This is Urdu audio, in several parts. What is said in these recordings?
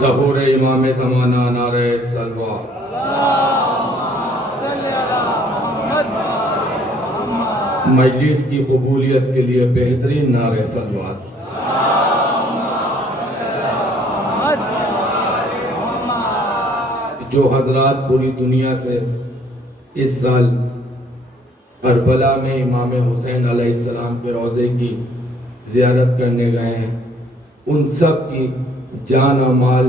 ظہور امام زمانہ نعرہ سلوات۔ مجلس کی قبولیت کے لیے بہترین نعرہ سلوات۔ جو حضرات پوری دنیا سے اس سال کربلا میں امام حسین علیہ السلام کے روضے کی زیارت کرنے گئے ہیں، ان سب کی جان و مال،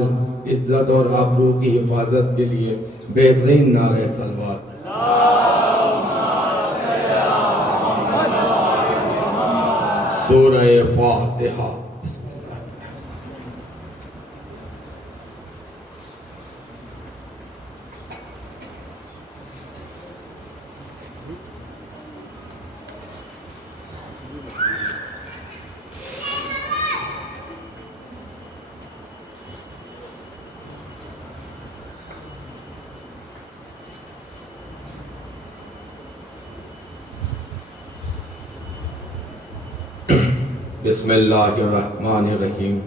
عزت اور آبرو کی حفاظت کے لیے بہترین نعرہ سلوات۔ سورہ فاتحہ۔ بسم اللہ الرحمن الرحیم۔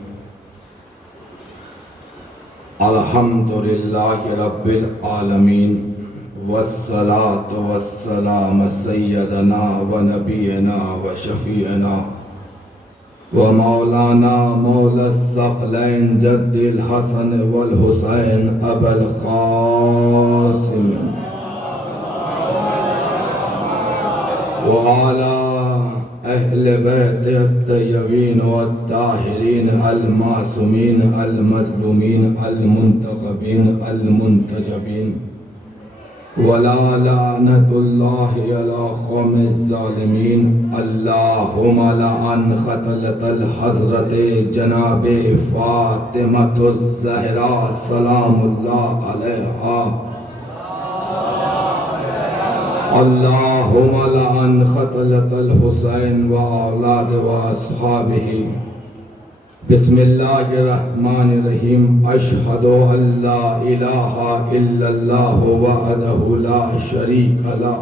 الحمدللہ رب العالمین، والصلاة والسلام سیدنا و نبینا و شفیعنا و مولانا مولا الثقلین جد الحسن والحسین ابا القاسم وعلا اہل بیت الطیبین والطاہرین المعصومین المظلومین المنتخبین المنتجبین، ولا لعنت اللہ علی قوم الظالمین۔ اللہم لعن قتلۃ الحضرت جناب فاطمۃ الزہراء سلام اللہ علیہا۔ اللہم لعن قتلۃ الحسین و اولاد و اصحابہ۔ بسم اللہ الرحمن الرحیم۔ اشہد ان لا الہ الا اللہ وحدہ لا شریک لہ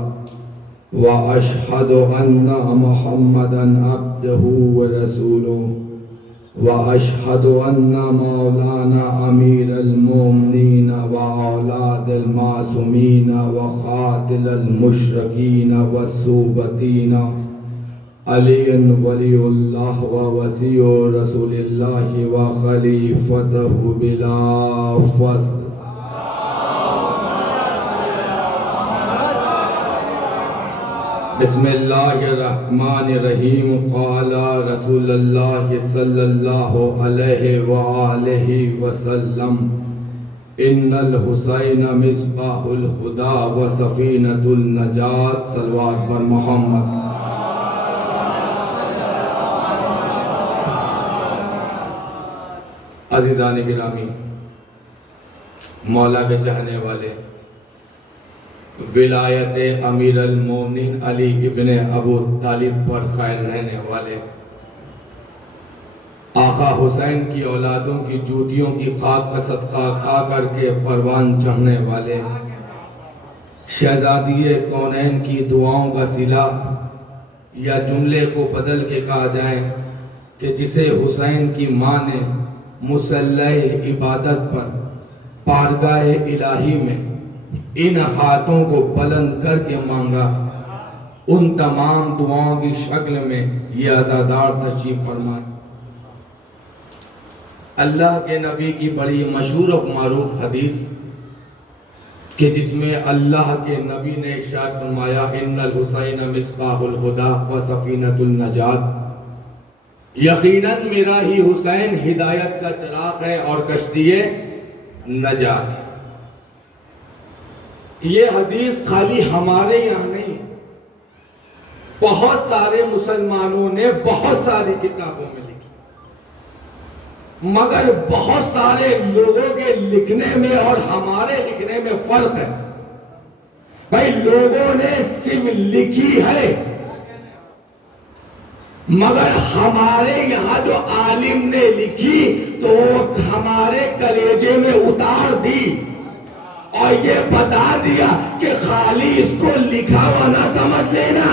و اشہد ان محمدا عبدہ و رسولہ و اشہد ان مولانا امیر المومنین و اولاد المعصومین و قاتل المشرکین و الصوبتین علی ولی اللہ و وصی رسول اللہ و خلیفتہ بلا فصل۔ بسم اللہ الرحمن الرحیم۔ قال رسول اللہ صلی اللہ علیہ وآلہ وسلم، ان الحسین مصباح الہدی و سفینۃ النجات۔ صلوات بر محمد۔ عزیزان گرامی، مولا کے چاہنے والے، ولایت امیر المومنین علی ابن ابو طالب پر قائل رہنے والے، آقا حسین کی اولادوں کی جوتیوں کی خاک کا صدقہ کھا کر کے پروان چڑھنے والے، شہزادی کونین کی دعاؤں کا صلہ، یا جملے کو بدل کے کہا جائے کہ جسے حسین کی ماں نے مصلی عبادت پر بارگاہ الہی میں ان ہاتھوں کو بلند کر کے مانگا، ان تمام دعاؤں کی شکل میں یہ عزادار تشریف فرمائے۔ اللہ کے نبی کی بڑی مشہور و معروف حدیث کہ جس میں اللہ کے نبی نے ارشاد فرمایا، ان الحسین مصباح الہدی و سفینۃ النجات، یقیناً میرا ہی حسین ہدایت کا چراغ ہے اور کشتی نجات ہے۔ یہ حدیث خالی ہمارے یہاں نہیں، بہت سارے مسلمانوں نے بہت ساری کتابوں میں لکھی، مگر بہت سارے لوگوں کے لکھنے میں اور ہمارے لکھنے میں فرق ہے۔ بھائی لوگوں نے صرف لکھی ہے، مگر ہمارے یہاں جو عالم نے لکھی تو وہ ہمارے کلیجے میں اتار دی اور یہ بتا دیا کہ خالی اس کو لکھا ہوا نہ سمجھ لینا.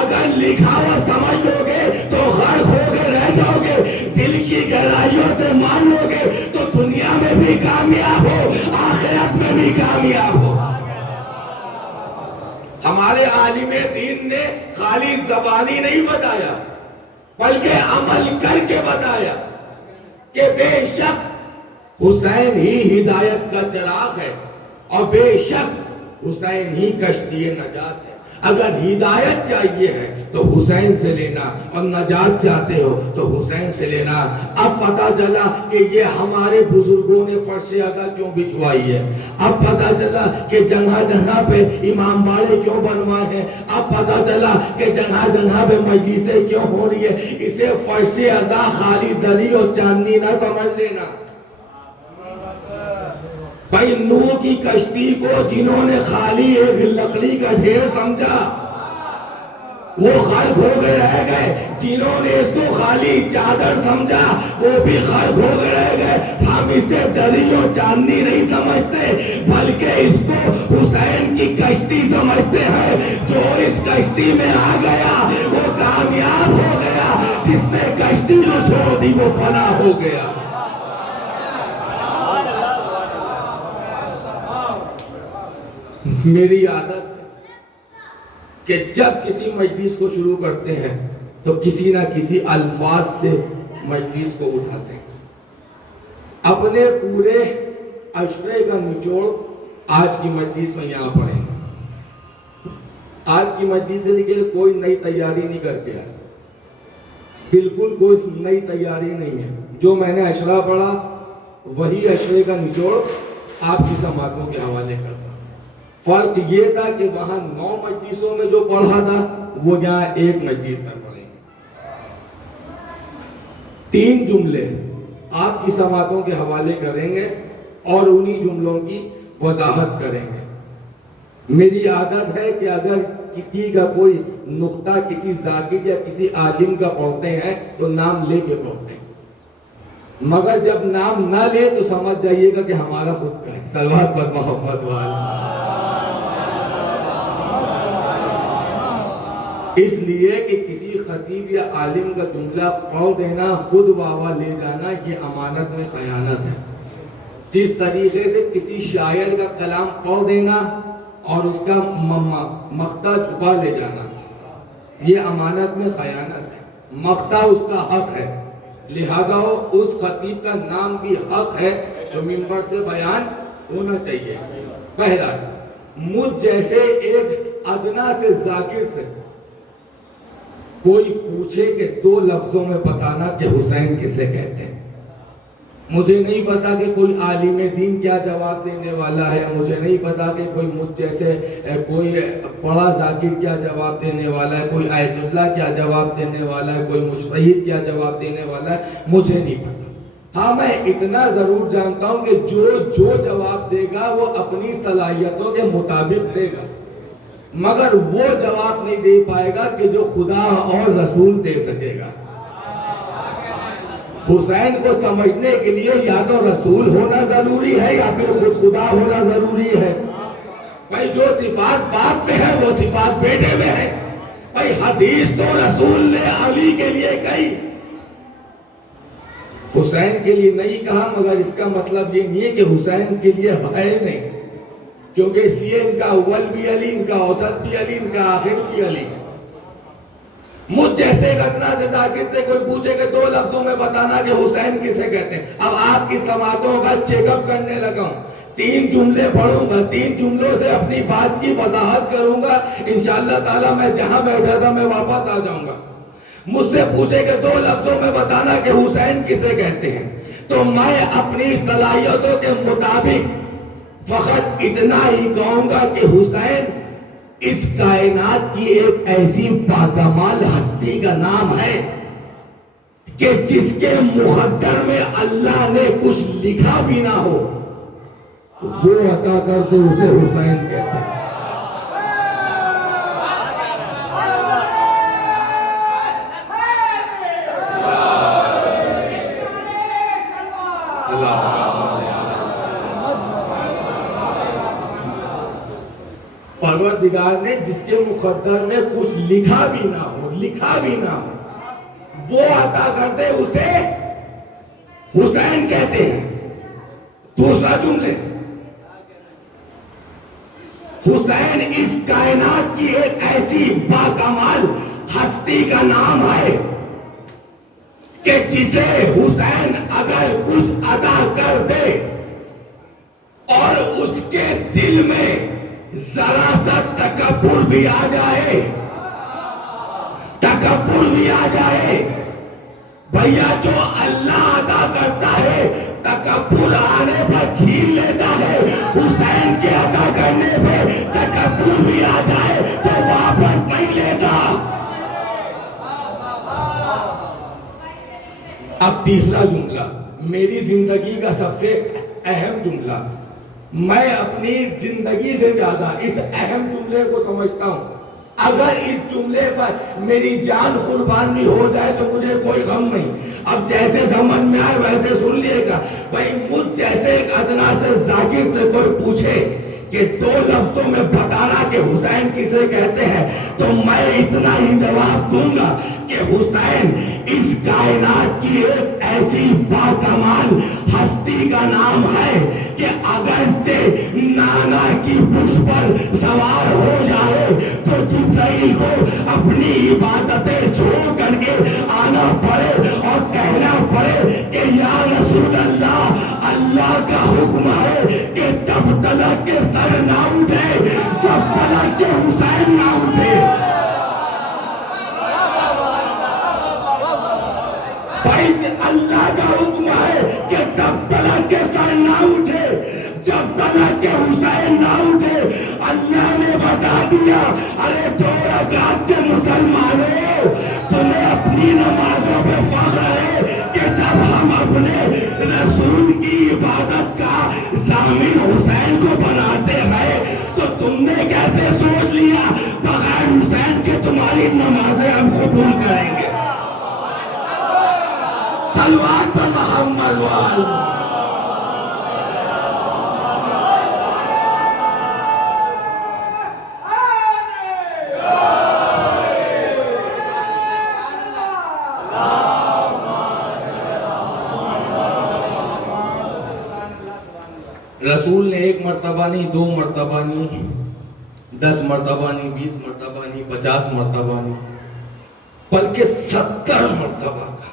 اگر لکھا ہوا سمجھ لو گے تو غرق ہو کے رہ جاؤ گے. دل کی گہرائیوں سے مان لو گے تو دنیا میں بھی کامیاب ہو, آخرت میں بھی کامیاب ہو. ہمارے عالم دین نے خالی زبانی نہیں بتایا بلکہ عمل کر کے بتایا کہ بے شک حسین ہی ہدایت کا چراغ ہے اور بے شک حسین ہی کشتی نجات ہے. اگر ہدایت چاہیے ہے تو حسین سے لینا اور نجات چاہتے ہو تو حسین سے لینا. اب پتا چلا کہ یہ ہمارے بزرگوں نے فرش اعلیٰ کیوں بچھوائی ہے. اب پتا چلا کہ جگہ جگہ پہ امام باڑے کیوں بنوائے ہیں. اب پتا چلا کہ جگہ جگہ پہ مجلسیں کیوں ہو رہی ہے. اسے فرش اعلیٰ خالی دری اور چاندنی نہ سمجھ لینا. بھائی نوح کی کشتی کو جنہوں نے خالی ایک لکڑی کا ڈھیر سمجھا وہ غرق ہو گئے رہ گئے. جنہوں نے اس کو خالی چادر سمجھا وہ بھی غرق ہو گئے رہ گئے. ہم اسے دری و چاندنی نہیں سمجھتے بلکہ اس کو حسین کی کشتی سمجھتے ہیں. جو اس کشتی میں آ گیا وہ کامیاب ہو گیا, جس نے کشتی جو چھوڑ دی وہ فنا ہو گیا. میری عادت ہے کہ جب کسی مجلس کو شروع کرتے ہیں تو کسی نہ کسی الفاظ سے مجلس کو اٹھاتے ہیں. اپنے پورے عشرے کا نچوڑ آج کی مجلس میں یہاں پڑھیں گے. آج کی مجلس سے دیکھیے کوئی نئی تیاری نہیں کر کے آیا, بالکل کوئی نئی تیاری نہیں ہے. جو میں نے عشرہ پڑھا وہی عشرے کا نچوڑ آپ کی سماعتوں کے حوالے کرتا. فرق یہ تھا کہ وہاں 9 مجلسوں میں جو پڑھا تھا وہ یہاں ایک مجلس میں پڑھیں گے. 3 جملے آپ کی سماعتوں کے حوالے کریں گے اور انہی جملوں کی وضاحت کریں گے. میری عادت ہے کہ اگر کسی کا کوئی نقطہ کسی ذاکر یا کسی عالم کا پڑھتے ہیں تو نام لے کے پڑھتے ہیں, مگر جب نام نہ لے تو سمجھ جائیے گا کہ ہمارا خود کا ہے. صلوات پر محمد والے. اس لیے کہ کسی خطیب یا عالم کا جملہ پڑھ دینا خود واہ لے جانا یہ امانت میں خیانت ہے. جس طریقے سے کسی شاعر کا کلام پڑھ دینا اور اس کا مقطع چھپا لے جانا یہ امانت میں خیانت ہے. مقطع اس کا حق ہے, لہذا اس خطیب کا نام بھی حق ہے جو منبر سے بیان ہونا چاہیے. پہلا, مجھ جیسے ایک ادنا سے ذاکر سے کوئی پوچھے کہ 2 لفظوں میں بتانا کہ حسین کسے کہتے ہیں. مجھے نہیں پتا کہ کوئی عالم دین کیا جواب دینے والا ہے, مجھے نہیں پتا کہ کوئی مجھ جیسے کوئی بڑا ذاکر کیا جواب دینے والا ہے, کوئی آیت اللہ کیا جواب دینے والا ہے, کوئی مجتہد کیا جواب دینے والا ہے, مجھے نہیں پتا. ہاں میں اتنا ضرور جانتا ہوں کہ جو جواب دے گا وہ اپنی صلاحیتوں کے مطابق دے گا, مگر وہ جواب نہیں دے پائے گا کہ جو خدا اور رسول دے سکے گا. حسین کو سمجھنے کے لیے یا تو رسول ہونا ضروری ہے یا پھر خود خدا ہونا ضروری ہے. بھائی جو صفات باپ میں ہے وہ صفات بیٹے میں ہے. بھائی حدیث تو رسول نے علی کے لیے کہی, حسین کے لیے نہیں کہا, مگر اس کا مطلب یہ نہیں ہے کہ حسین کے لیے ہے نہیں, کیونکہ اس لیے ان کا اول بھی علی, ان کا اوسط بھی علی, ان کا آخر بھی علی. مجھ جیسے غزنا سے ذاکر سے کوئی پوچھے کہ 2 لفظوں میں بتانا کہ حسین کسے کہتے ہیں. اب آپ کی سماعتوں کا چیک اپ کرنے لگا ہوں, 3 جملے پڑھوں گا, 3 جملوں سے اپنی بات کی وضاحت کروں گا. انشاءاللہ تعالی میں جہاں بیٹھا تھا میں واپس آ جاؤں گا. مجھ سے پوچھے کہ 2 لفظوں میں بتانا کہ حسین کسے کہتے ہیں, تو میں اپنی صلاحیتوں کے مطابق فقط اتنا ہی کہوں گا کہ حسین اس کائنات کی ایک ایسی باکمال ہستی کا نام ہے کہ جس کے مقدر میں اللہ نے کچھ لکھا بھی نہ ہو وہ عطا کرتے اسے حسین کہتے ہیں. پروردگار نے جس کے مقدر میں کچھ لکھا بھی نہ ہو وہ عطا کرتے، اسے حسین کہتے ہیں۔ دوسرا جملے، حسین اس کائنات کی ایک ایسی باکمال ہستی کا نام ہے کہ جسے حسین اگر کچھ ادا کر دے اور اس کے دل میں ذرا سا تکبر بھی آ جائے، بھیا جو اللہ ادا کرتا ہے تکبر آنے پر چھین لیتا ہے، حسین کے ادا کرنے پہ تکبر بھی آ جائے تو واپس نہیں لیتا۔ اب تیسرا جملہ، میری زندگی کا سب سے اہم جملہ، میں اپنی زندگی سے زیادہ اس اہم جملے کو سمجھتا ہوں، اگر اس جملے پر میری جان قربانی ہو جائے تو مجھے کوئی غم نہیں۔ اب جیسے سمجھ میں آئے ویسے سن لیے گا۔ بھائی مجھ جیسے ایک ادنا سے ذاکر سے کوئی پوچھے کہ دو لفظوں میں بتانا کہ حسین کسے کہتے ہیں تو میں اتنا ہی جواب دوں گا کہ حسین اس کائنات کی ایک ایسی باکمال ہستی کا نام ہے کہ اگرچہ نانا کی پشت پر سوار ہو جائے تو جبرائیل کو اپنی عبادتیں چھوڑ کر کے آنا پڑے اور کہنا پڑے کہ یا رسول اللہ، اللہ کا حکم ہے کہ تب تلک کے سر نہ اٹھے جب تلک کے حسین نہ اٹھے۔ اللہ کا حکم ہے کہ تب تلک کے سر نہ اٹھے جب تلک کے حسین نہ اٹھے۔ اللہ نے بتا دیا، ارے 2 رکعت کے مسلمانوں، تمہیں اپنی نمازوں پہ فخر ہے کہ جب ہم اپنے رسول کی عبادت کا ضامن حسین کو بناتے ہیں تو تم نے کیسے سوچ لیا بغیر حسین کے تمہاری نمازیں ہم قبول کریں گے؟ صلوات پر محمد وآل۔ رسول نے 1 مرتبہ نہیں، 2 مرتبہ نہیں، 10 مرتبہ نہیں، 20 مرتبہ نہیں، 50 مرتبہ نہیں، بلکہ 70 مرتبہ کا۔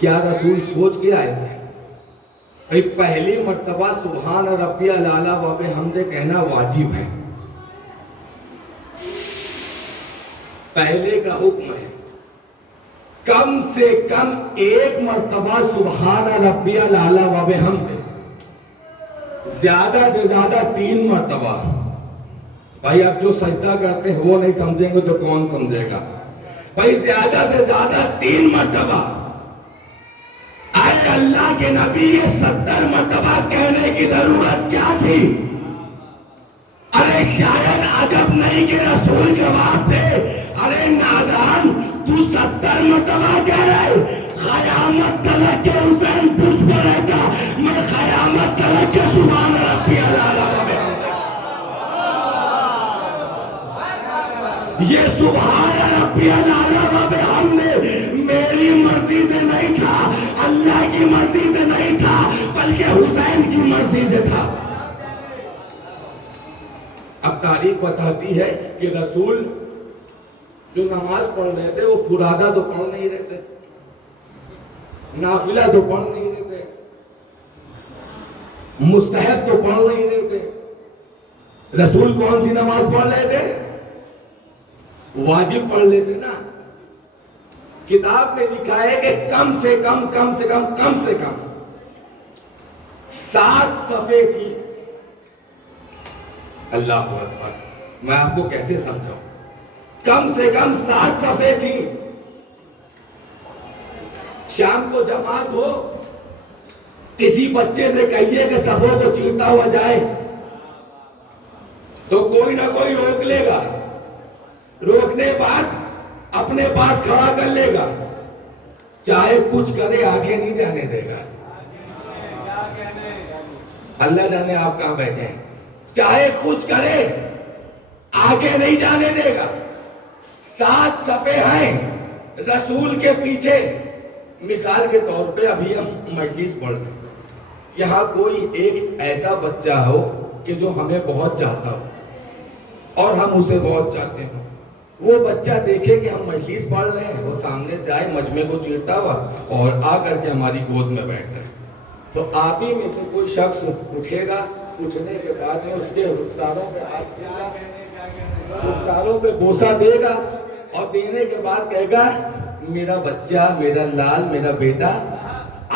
کیا رسول سوچ کے آئے تھے؟ پہلی مرتبہ سبحان ربی الاعلیٰ و بحمدہ کہنا واجب ہے، پہلے کا حکم ہے۔ کم سے کم 1 مرتبہ سبحان ربی الاعلیٰ و بحمدہ، زیادہ سے زیادہ 3 مرتبہ۔ بھائی اب جو سجدہ کرتے ہیں وہ نہیں سمجھیں گے تو کون سمجھے گا؟ بھائی زیادہ سے زیادہ 3 مرتبہ۔ اے اللہ کے نبی، یہ 70 مرتبہ کہنے کی ضرورت کیا تھی؟ ارے شاید عجب نہیں کہ رسول جواب دے، ارے نادان تو 70 مرتبہ کہہ رہے، قیامت تلک کے حسین پشت پر رہتا، میں قیامت تلک کے سبحان ربی الاعلیٰ و بحمدہ۔ یہ سبحان ربی الاعلیٰ و بحمدہ میری مرضی سے نہیں تھا، اللہ کی مرضی سے نہیں تھا، بلکہ حسین کی مرضی سے تھا۔ اب تاریخ بتاتی ہے کہ رسول جو نماز پڑھ رہے تھے وہ فرادہ تو پڑھ نہیں رہے تھے، نافلہ تو پڑھ نہیں رہے تھے، مستحب تو پڑھ نہیں رہے تھے۔ رسول کون سی نماز پڑھ رہے تھے؟ واجب پڑھ لیتے نا۔ کتاب میں لکھا ہے کہ کم سے کم 7 صفحے تھی۔ اللہ اکبر، میں آپ کو کیسے سمجھاؤں؟ کم سے کم 7 صفحے تھی۔ شام کو جماعت ہو، کسی بچے سے کہیے کہ صفوں کو چیرتا ہوا جائے تو کوئی نہ کوئی روک لے گا، روکنے بعد اپنے پاس کھڑا کر لے گا، چاہے کچھ کرے آگے نہیں جانے دے گا۔ اللہ جانے آپ کہاں بیٹھے ہیں، چاہے کچھ کرے آگے نہیں جانے دے گا. 7 صفحے ہیں رسول کے پیچھے. مثال کے طور پہ ابھی ہم مجلس پڑھ رہے ہیں, یہاں کوئی ایک ایسا بچہ ہو کہ جو ہمیں بہت چاہتا ہو اور ہم اسے بہت چاہتے ہیں. وہ بچہ دیکھے کہ ہم مجلس پڑھ رہے ہیں, وہ سامنے سے آئے مجمع کو چیرتا ہوا اور آ کر کے ہماری گود میں بیٹھ جائے, تو آپ ہی میں سے کوئی شخص اٹھے گا, اٹھنے کے بعد میں اس کے رخساروں پہ ہاتھ دے گا, رخساروں پہ بوسہ دے گا اور دینے کے بعد کہے گا میرا بچہ, میرا لال, میرا بیٹا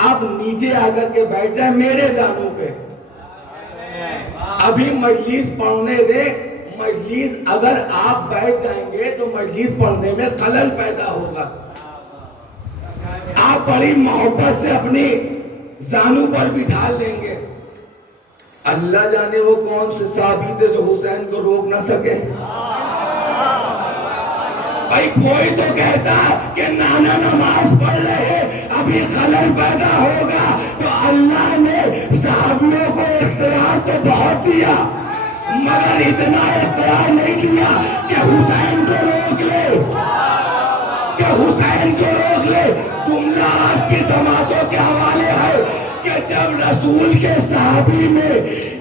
آپ نیچے آ کر کے بیٹھ جائیں میرے زانوں پہ. ابھی مجلس پڑھنے دے. مجلس اگر آپ بیٹھ جائیں گے تو مجلس پڑھنے میں خلل پیدا ہوگا. آپ بڑی محبت سے اپنی زانوں پر بٹھا لیں گے. اللہ جانے وہ کون سے صحابی تھے جو حسین کو روک نہ سکے. بھائی کوئی تو کہتا کہ نانا نماز پڑھ رہے ابھی خلل پیدا ہوگا, تو اللہ نے صحابیوں کو اختیار تو بہت دیا مگر اتنا اختیار نہیں دیا کہ حسین کو روک لے, کہ حسین کو روک لے. جملہ آپ کی سماعتوں کے حوالے ہے کہ جب رسول کے صحابی میں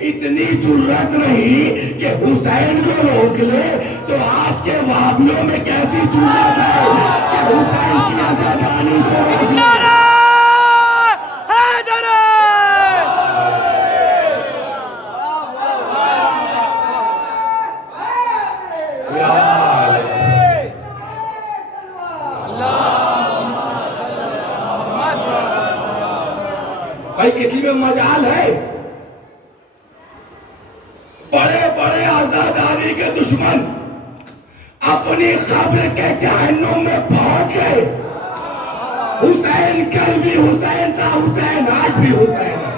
اتنی جرأت نہیں کہ حسین کو روک لے, تو آج کے وہابیوں میں کیسی جرأت ہے کہ حسین کی آزادانی کو روک لے. بھائی کسی میں مجال ہے؟ بڑے بڑے آزاداری کے دشمن اپنی قبر کے جہنم میں پہنچ گئے. حسین کل بھی حسین تھا, حسین آج بھی حسین ہے.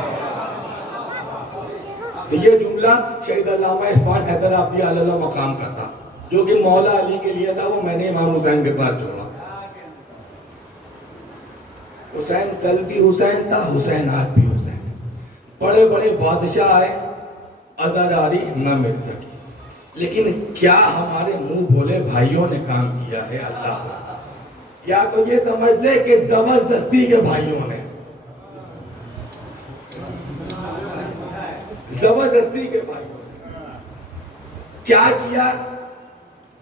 یہ جملہ شہید علامہ عرفان حیدر آبادی علیہ اللہ مقام کا تھا, جو کہ مولا علی کے لیے تھا, وہ میں نے امام حسین کے ساتھ جوڑا. حسین کل بھی حسین تھا, حسین آج بھی حسین. بڑے بڑے بادشاہ آئے, عزاداری نہ مل سکی, لیکن کیا ہمارے منہ بولے بھائیوں نے کام کیا ہے اللہ کو. یا تو یہ سمجھ لے کہ زبردستی کے بھائیوں نے, زبردستی کے بھائیوں نے کیا کیا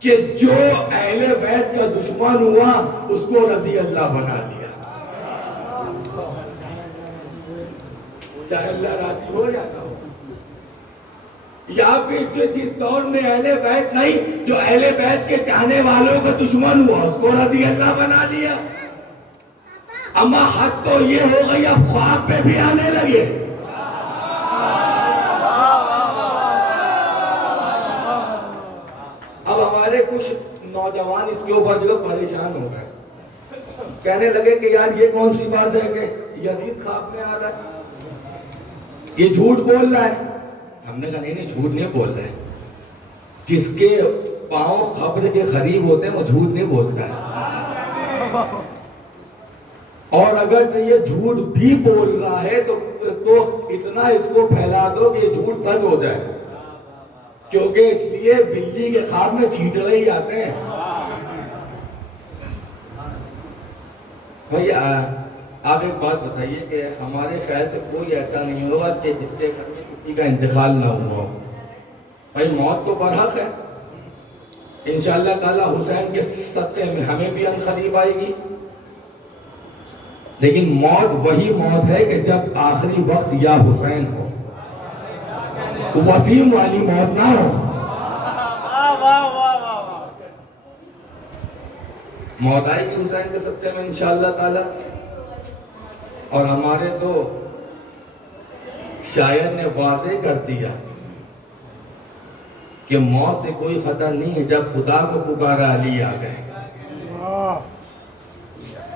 کہ جو اہل بیت کا دشمن ہوا اس کو رضی اللہ بنا دیا. چاہے اللہ راضی ہو یا نہ ہو. یا پھر جو جس دور میں اہل بیت نہیں, جو اہل بیت کے چاہنے والوں کا دشمن ہوا اس کو رضی اللہ بنا دیا. اما حد تو یہ ہو گئی اب خواب پہ بھی آنے لگے. اب ہمارے کچھ نوجوان اس کے اوپر جو پریشان ہو گئے, کہنے لگے کہ یار یہ کون سی بات ہے کہ یزید خواب میں آ رہا ہے, یہ جھوٹ بول رہا ہے. ہم نے کہا نہیں جھوٹ نہیں بول رہا ہے. جس کے پاؤں قبر کے قریب ہوتے ہیں وہ جھوٹ نہیں بولتا ہے. اور اگر سے یہ جھوٹ بھی بول رہا ہے تو اتنا اس کو پھیلا دو کہ یہ جھوٹ سچ ہو جائے, کیونکہ اس لیے بلی کے خواب میں چیٹڑے ہی آتے ہیں. بھائی آپ ایک بات بتائیے کہ ہمارے خیال سے کوئی ایسا نہیں ہوگا کہ جس کے گھر میں کسی کا انتقال نہ ہوا ہو. بھائی موت تو برحق ہے, انشاءاللہ تعالی حسین کے صدقے میں ہمیں بھی عنقریب آئے گی, لیکن موت وہی موت ہے کہ جب آخری وقت یا حسین ہو, وسیم والی موت نہ ہو. موت آئے گی حسین کے صدقے میں انشاءاللہ تعالی. اور ہمارے تو شاعر نے واضح کر دیا کہ موت سے کوئی خطر نہیں ہے, جب خدا کو پکارا علی آ گئے.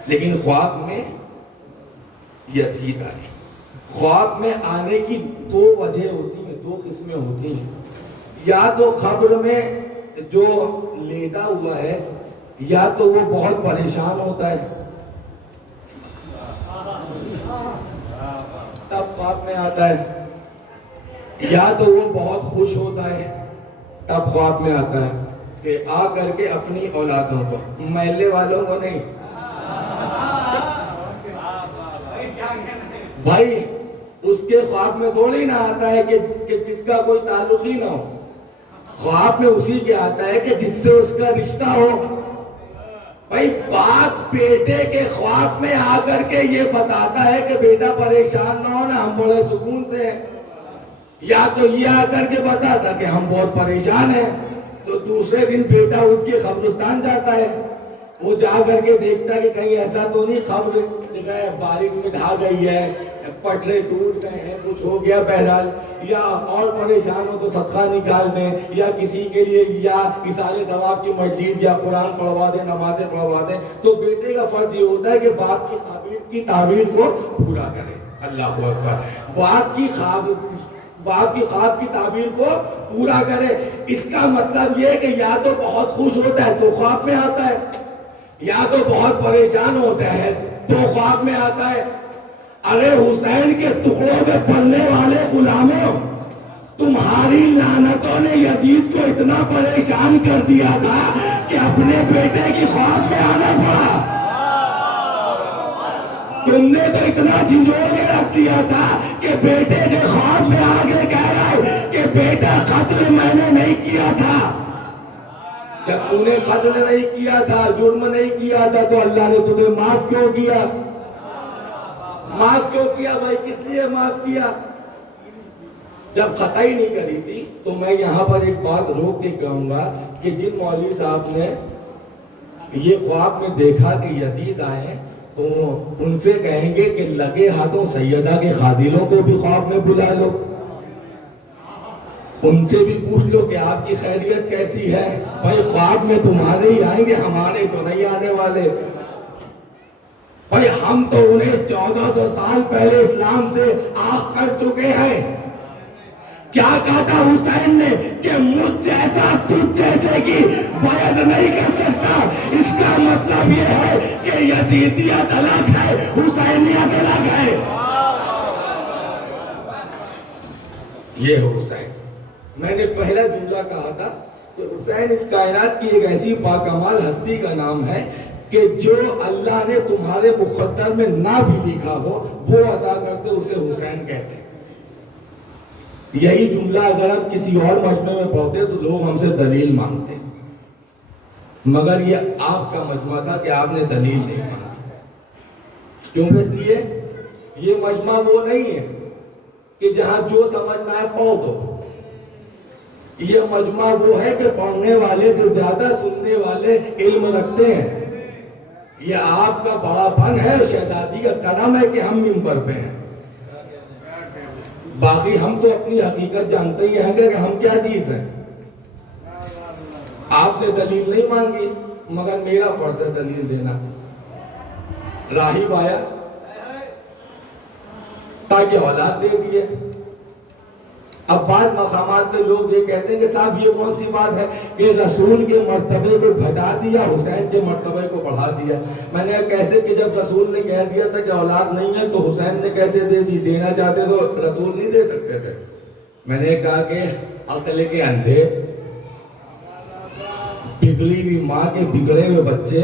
لیکن خواب میں یزید آئے. خواب میں آنے کی 2 وجہ ہوتی ہیں, 2 قسمیں ہوتی ہیں. یا تو قبر میں جو لیٹا ہوا ہے, یا تو وہ بہت پریشان ہوتا ہے, تب خواب میں آتا ہے. یا تو وہ بہت خوش ہوتا ہے، تب خواب میں آتا ہے کہ آ کر کے اپنی اولادوں کو، محلے والوں کو نہیں بھائی، اس کے خواب میں تھوڑی نہ آتا ہے کہ جس کا کوئی تعلق ہی نہ ہو، خواب میں اسی کے آتا ہے کہ جس سے اس کا رشتہ ہو۔ بھائی باپ بیٹے کے خواب میں آ کر کے یہ بتاتا ہے کہ بیٹا پریشان نہ ہو نا، ہم بڑے سکون سے ہیں، یا تو یہ آ کر کے بتاتا کہ ہم بہت پریشان ہیں، تو دوسرے دن بیٹا اٹھ کے قبرستان جاتا ہے، وہ جا کر کے دیکھتا ہے کہ کہیں ایسا تو نہیں خبر بارش میں ڈھا گئی ہے، پٹھے ٹوٹ گئے ہیں، کچھ ہو گیا بہرحال، یا اور پریشان ہو تو صدقہ نکال دیں، یا کسی کے لیے یا اثارِ ثواب کی مجلس یا قرآن پڑھوا دیں، نمازیں پڑھوا دیں۔ تو بیٹے کا فرض یہ ہوتا ہے کہ باپ کی تعبیر کو پورا کرے۔ اللہ اکبر۔ باپ کی خواب کی تعبیر کو پورا کرے۔ اس کا مطلب یہ ہے کہ یا تو بہت خوش ہوتا ہے تو خواب میں آتا ہے، یا تو بہت پریشان ہوتا ہے تو خواب میں آتا ہے۔ ارے حسین کے ٹکڑوں پہ پلنے والے غلاموں، تمہاری لعنتوں نے یزید کو اتنا پریشان کر دیا تھا کہ اپنے بیٹے کی خواب میں آنا پڑا۔ تم نے تو اتنا جھنجھوڑ کے رکھ دیا تھا کہ بیٹے کے خواب میں آگے کہہ رہا ہے کہ بیٹا قتل میں نے نہیں کیا تھا۔ جب تم نے قتل نہیں کیا تھا، جرم نہیں کیا تھا، تو اللہ نے تمہیں معاف کیوں کیا؟ معاف کیوں کیا بھائی؟ کس لیے معاف کیا؟ جب خطا ہی نہیں کری تھی تو میں یہاں پر ایک بات روک کے کہوں گا کہ جن مولوی صاحب نے یہ خواب میں دیکھا کہ یزید آئے تو ان سے کہیں گے کہ لگے ہاتھوں سیدہ کے خادلوں کو بھی خواب میں بلا لو، ان سے بھی پوچھ لو کہ آپ کی خیریت کیسی ہے۔ بھائی خواب میں تمہارے ہی آئیں گے، ہمارے تو نہیں آنے والے۔ بھائی ہم تو انہیں 1400 سال پہلے اسلام سے آگ کر چکے ہیں۔ کیا کہا تھا حسین نے کہ مجھ جیسا تجھ جیسے کی بیعت نہیں کر سکتا؟ اس کا مطلب یہ ہے کہ یزیدیت الگ ہے، حسینیت الگ ہے۔ یہ حسین، میں نے پہلا جملہ کہا تھا کہ حسین اس کائنات کی ایک ایسی باکمال ہستی کا نام ہے کہ جو اللہ نے تمہارے مقدر میں نہ بھی لکھا ہو وہ ادا کرتے اسے حسین کہتے ہیں۔ یہی جملہ اگر ہم کسی اور مجمع میں پڑھتے تو لوگ ہم سے دلیل مانگتے، مگر یہ آپ کا مجمع تھا کہ آپ نے دلیل نہیں مانگی۔ کیوں؟ اس لیے یہ مجمع وہ نہیں ہے کہ جہاں جو سمجھ میں آئے پڑھ دو۔ یہ مجمع وہ ہے کہ پڑھنے والے سے زیادہ سننے والے علم رکھتے ہیں۔ یہ آپ کا بڑا پن ہے، شہزادی کا کرم ہے کہ ہم منبر پہ ہیں۔ باقی ہم تو اپنی حقیقت جانتے ہی ہیں کہ ہم کیا چیز ہیں۔ آپ نے دلیل نہیں مانگی، مگر میرا فرض ہے دلیل دینا۔ راہب آیا تاکہ اولاد دے دیے۔ اب بعض مقامات میں لوگ یہ کہتے ہیں کہ صاحب یہ کون سی بات ہے کہ رسول کے مرتبے کو گھٹا دیا، حسین کے مرتبے کو بڑھا دیا۔ میں نے کیسے کہ جب رسول نے کہہ دیا تھا کہ اولاد نہیں ہے تو حسین نے کیسے دے دی؟ دینا چاہتے تو رسول نہیں دے سکتے تھے۔ میں نے کہا کہ عقل کے اندھے، بگڑی ہوئی ماں کے بگڑے ہوئے بچے،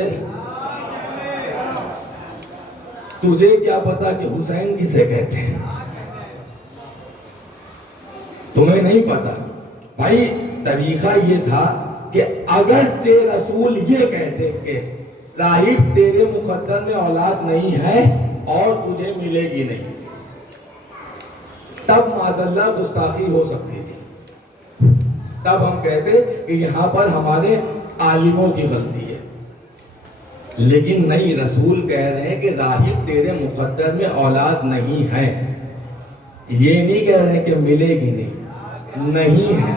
تجھے کیا پتا کہ حسین کسے کہتے ہیں؟ تمہیں نہیں پتا؟ بھائی طریقہ یہ تھا کہ اگرچہ رسول یہ کہتے کہ راہب تیرے مقدر میں اولاد نہیں ہے اور تجھے ملے گی نہیں، تب معذاللہ گستاخی ہو سکتی تھی، تب ہم کہتے کہ یہاں پر ہمارے عالموں کی غلطی ہے۔ لیکن نہیں، رسول کہہ رہے ہیں کہ راہب تیرے مقدر میں اولاد نہیں ہے، یہ نہیں کہہ رہے کہ ملے گی نہیں ہے،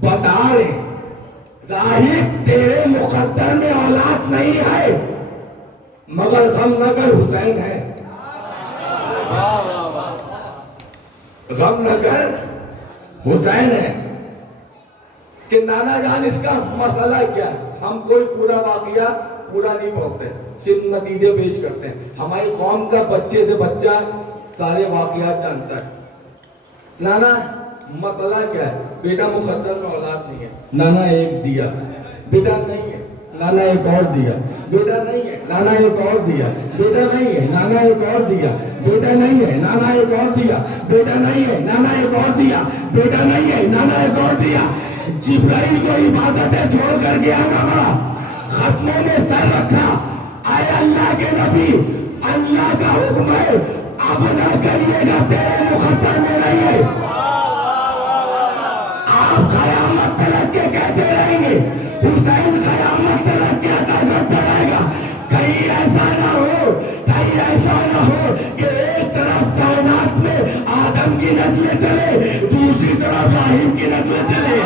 بتا رہے راہب تیرے مقدر میں اولاد نہیں ہے، مگر غم نہ کر حسین ہے، غم نہ کر حسین ہے۔ کہ نانا جان اس کا مسئلہ کیا؟ ہم کوئی پورا واقعہ پورا نہیں پڑھتے، صرف نتیجے پیش کرتے ہیں۔ ہماری قوم کا بچے سے بچہ سارے واقعات جانتا ہے۔ نانا مسئلہ کیا ہے؟ بیٹا مقدر میں اولاد نہیں ہے، نانا ایک دیا، بیٹا نہیں ہے، نانا ایک اور دیا، بیٹا نہیں ہے، نانا ایک اور دیا، بیٹا نہیں ہے، نانا ایک اور دیا، بیٹا نہیں ہے، نانا ایک اور دیا، بیٹا نہیں ہے، نانا ایک اور دیا، بیٹا نہیں ہے، نانا ایک اور دیا۔ جبرائیل کو عبادتیں چھوڑ کر گیا بابا، ختموں میں سر رکھا، آئے اللہ کے نبی، اللہ کا حکم ہے اب نہ کریے گا، تیرے مقدر میں نہیں ہے۔ آپ قیامت تلک کے کہتے رہیں گے، حسین قیامت تلک کے عطا کرتا رہے گا۔ کہیں ایسا نہ ہو، کہیں ایسا نہ ہو کہ ایک طرف کائنات میں آدم کی نسلیں چلے، دوسری طرف ابراہیم کی نسلیں چلے۔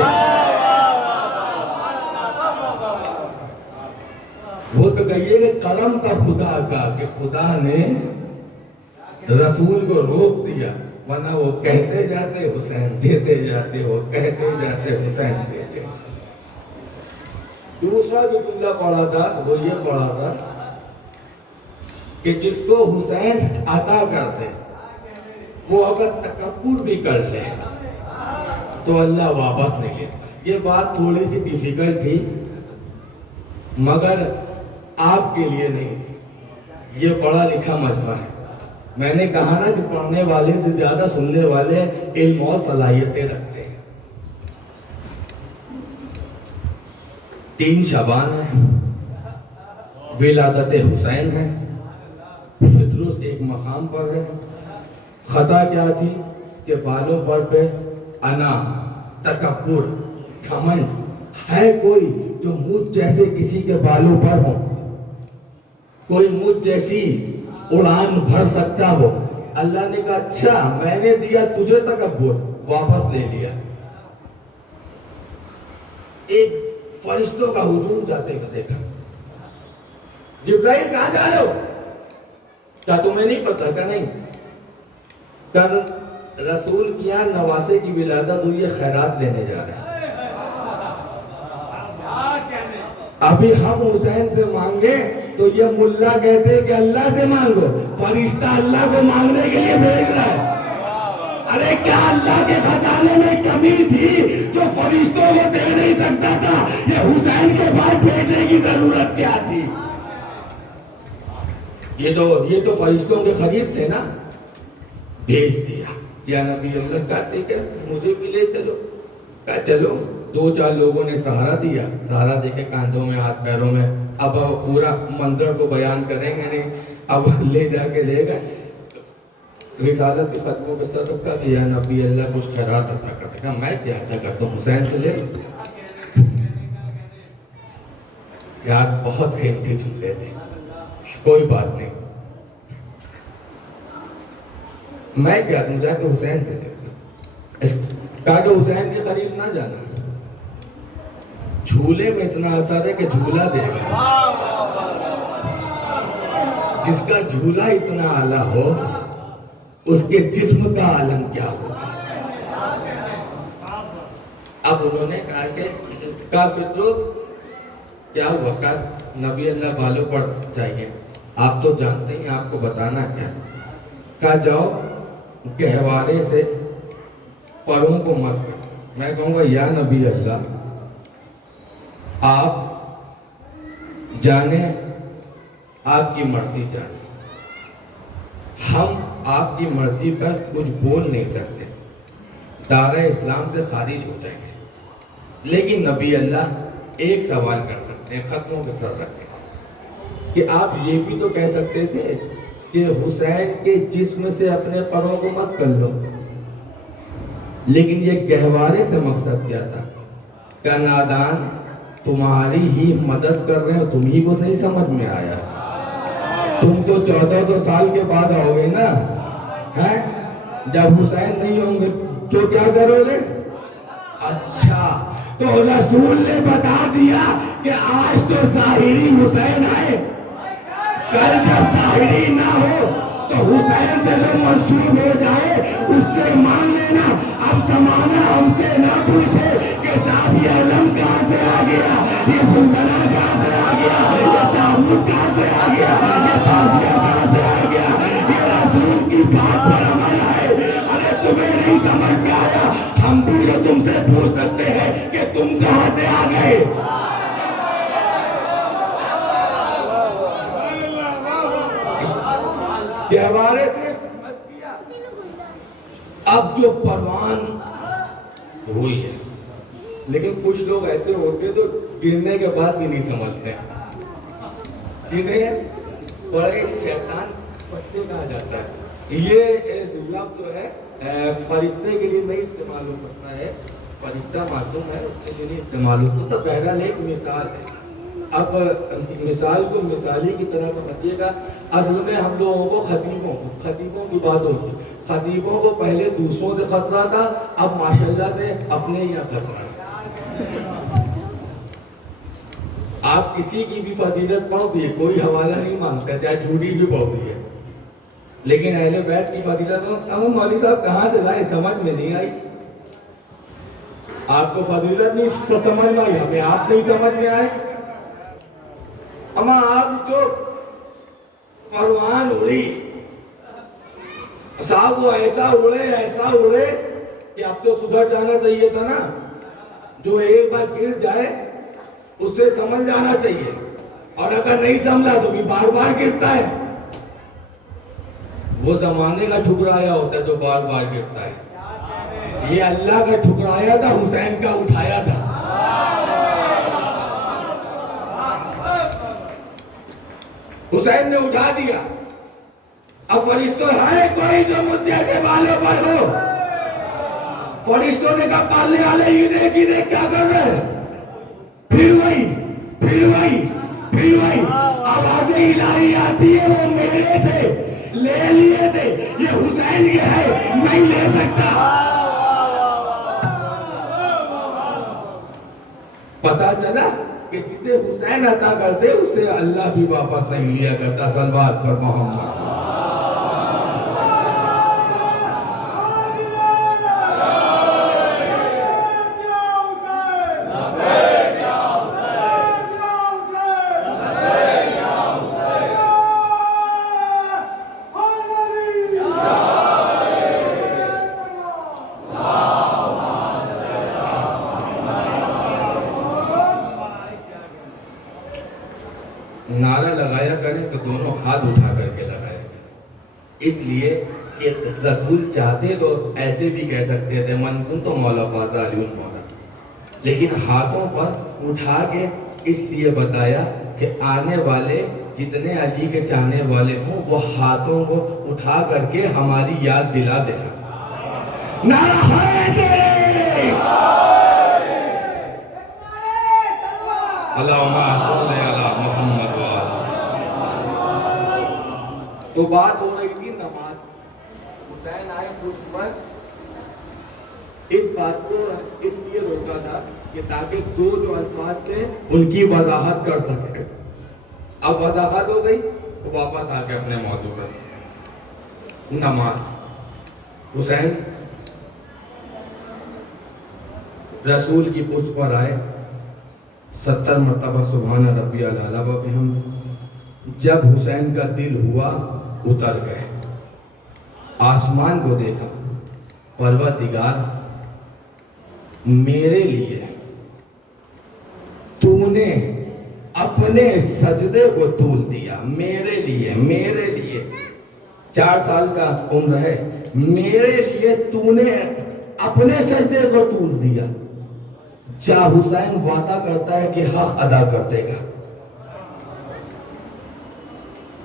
وہ تو کہیے کہ کرم تھا خدا کا کہ خدا نے رسول کو روک دیا، ورنہ وہ کہتے جاتے حسین دیتے جاتے، وہ کہتے جاتے حسین دیتے۔ دوسرا جو جملہ پڑھا تھا وہ یہ پڑھا تھا کہ جس کو حسین عطا کرتے وہ اگر تکبر بھی کر لے تو اللہ واپس نہیں لیتا۔ یہ بات تھوڑی سی ڈیفیکلٹ تھی مگر آپ کے لیے نہیں تھی، یہ پڑھا لکھا مجمع ہے۔ میں نے کہا نا کہ پڑھنے والے سے زیادہ سننے والے علم اور صلاحیتیں رکھتے ہیں۔ 3 شعبان ہے، ولادت حسین ہے، فطرس ایک مقام پر ہے۔ خطا کیا تھی کہ بالوں پر پہ انا، تکبر، گھمنڈ ہے۔ کوئی جو مجھ جیسے کسی کے بالوں پر ہو، کوئی مجھ جیسی اڑان بھر سکتا ہو، اللہ نے کہا اچھا میں نے دیا تجھے تکبر، واپس لے لیا۔ ایک فرشتوں کا ہجوم جاتے ہوئے دیکھا، جبرائیل کہاں جا رہے ہو؟ کیا تمہیں نہیں پتا؟ کہ نہیں، کل رسول کی یہاں نواسے کی ولادت ہوئی ہے، خیرات لینے جا رہے ہیں۔ ابھی ہم حسین سے مانگے تو یہ ملا کہتے ہیں کہ اللہ سے مانگو، فرشتہ اللہ کو مانگنے کے لیے بھیج رہا ہے۔ ارے کیا اللہ کے خزانے میں کمی تھی جو فرشتوں کو دے نہیں سکتا تھا؟ یہ حسین کے بعد بھیجنے کی ضرورت کیا تھی؟ یہ تو فرشتوں کے قریب تھے نا، بھیج دیا۔ یا نبی اللہ کا ٹھیک ہے مجھے بھی لے چلو، کہا چلو۔ 2-4 لوگوں نے سہارا دیا، سہارا دے کے کاندھوں میں ہاتھ پیروں میں۔ اب پورا منظر کو بیان کریں گے نہیں، اب لے جا کے لے گئے رسالت کے ختموں کے ساتھ رکھا کہ یا نبی اللہ کچھ خیرات عطا کرتا۔ کہا میں کیا عطا کرتا ہوں، حسین سے لے۔ یار بہت قیمتی جملے تھے، کوئی بات نہیں، میں کیا دوں، جا کے حسین سے لے۔ کہا کہ حسین کے قریب نہ جانا، جھولے میں اتنا اثر ہے کہ جھولا دے گا۔ جس کا جھولا اتنا اعلیٰ ہو اس کے جسم کا عالم کیا ہوگا۔ اب انہوں نے کہا کہ کا فطرس کیا ہوا، کا نبی اللہ بالوں پر چاہیے، آپ تو جانتے ہیں آپ کو بتانا کیا۔ کہا جاؤ گہوارے سے پروں کو مس کرو۔ میں کہوں گا یا نبی اللہ آپ جانیں، آپ کی مرضی جانیں، ہم آپ کی مرضی پر کچھ بول نہیں سکتے، دائرہ اسلام سے خارج ہو جائیں گے، لیکن نبی اللہ ایک سوال کر سکتے ہیں، ختموں کے سر رکھیں کہ آپ یہ بھی تو کہہ سکتے تھے کہ حسین کے جسم سے اپنے پروں کو مس کر لو، لیکن یہ گہوارے سے مقصد کیا تھا؟ کہ نادان تمہاری ہی مدد کر رہے ہو، تم ہی کو نہیں سمجھ میں آیا، تم تو 1400 سال کے بعد آؤ گے نا، جب حسین نہیں ہوں گے تو کیا کرو گے؟ اچھا تو رسول نے بتا دیا کہ آج تو ظاہری حسین آئے، کل جب ظاہری نہ ہو تو حسین سے جو منسوب ہو جائے اس سے مان لینا۔ اب زمانہ ہم سے نہ پوچھے کہ صاحب یہ علم کہاں سے آ گیا، یہ سلطنہ کہاں سے آ گیا، یہ تابوت کہاں سے آ گیا، یہ تازیہ کہاں سے آ گیا، یہ رسول کی بات پر عمل ہے۔ ارے تمہیں نہیں سمجھ میں آیا، ہم تم سے پوچھ سکتے ہیں کہ تم کہاں سے آ گئے. کے حوالے سے اب جو پروان ہوئی ہے. لیکن کچھ لوگ ایسے ہوتے تو گرنے کے بعد بھی نہیں سمجھتے. جنہیں بڑے شیطان بچے کہا جاتا ہے. یہ لفظ جو ہے فرشتے کے لیے نہیں استعمال ہو سکتا ہے. فرشتہ معصوم ہے, اس کے لیے نہیں استعمال ہو سکتا. بہرحال ایک مثال ہے. اب مثال کو مثالی کی طرح سمجھیے گا. اصل میں ہم لوگوں کو خطیبوں کی بات ہوتی. خطیبوں کو پہلے دوسروں سے خطرہ تھا, اب ماشاءاللہ سے اپنے ہی خطرہ ہے. آپ کسی کی بھی فضیلت پڑھ دیے, کوئی حوالہ نہیں مانگتا, چاہے جھوٹی بھی پڑھ دی ہے. لیکن اہل بیت کی فضیلت اب مولوی صاحب کہاں سے لائے, سمجھ میں نہیں آئی. آپ کو فضیلت نہیں سمجھ میں آئی, ہمیں آپ نہیں سمجھ میں آئے. اما آپ جو پروان اڑی صاحب, وہ ایسا اڑے کہ اب تو سدھر جانا چاہیے تھا نا. جو ایک بار گر جائے اسے سمجھ جانا چاہیے, اور اگر نہیں سمجھا تو بھی بار بار گرتا ہے. وہ زمانے کا ٹھکرایا ہوتا ہے جو بار بار گرتا ہے. یہ اللہ کا ٹھکرایا تھا, حسین کا اٹھایا تھا. حسین نے اٹھا دیا. اب فرشتوں ہے کوئی جو مجھ جیسے بالوں پر ہو. فرشتوں نے کہا پالنے والے یہ دیکھ کیا کر رہے ہیں. پھر وہی آوازیں الہی آتی ہے, وہ میرے تھے, لے لیے تھے, یہ حسین کے ہے, نہیں لے سکتا. پتا چلا کہ جسے حسین عطا کرتے اسے اللہ بھی واپس نہیں لیا کرتا. صلوات پر محمد. نعرہ لگایا کریں تو دونوں ہاتھ اٹھا کر کے لگائے, اس لیے کہ رسول چاہتے تو ایسے بھی کہہ سکتے تھے من کنت مولا فاضا علی مولا, لیکن ہاتھوں پر اٹھا کے اس لیے بتایا کہ آنے والے جتنے علی کے چاہنے والے ہوں وہ ہاتھوں کو اٹھا کر کے ہماری یاد دلا دینا. نعرہ حیدری, اللہم صلی علی محمد. تو بات ہو رہی تھی نماز. حسین آئے پشت پر, اس بات کو اس لیے روکا تھا کہ تاکہ دو جو الفاظ تھے ان کی وضاحت کر سکے. اب وضاحت ہو گئی تو واپس آ کے اپنے موضوع پر. نماز. حسین رسول کی پشت پر آئے, 70 مرتبہ سبحان ربی الاعلیٰ وبحمدہ. جب حسین کا دل ہوا اتر گئے, آسمان کو دیکھا, پروردگار میرے لیے تو نے اپنے سجدے کو طول دیا. میرے لیے 4 سال کا عمر ہے, میرے لیے تو نے اپنے سجدے کو طول دیا. جا حسین وعدہ کرتا ہے کہ حق ادا کر دے گا.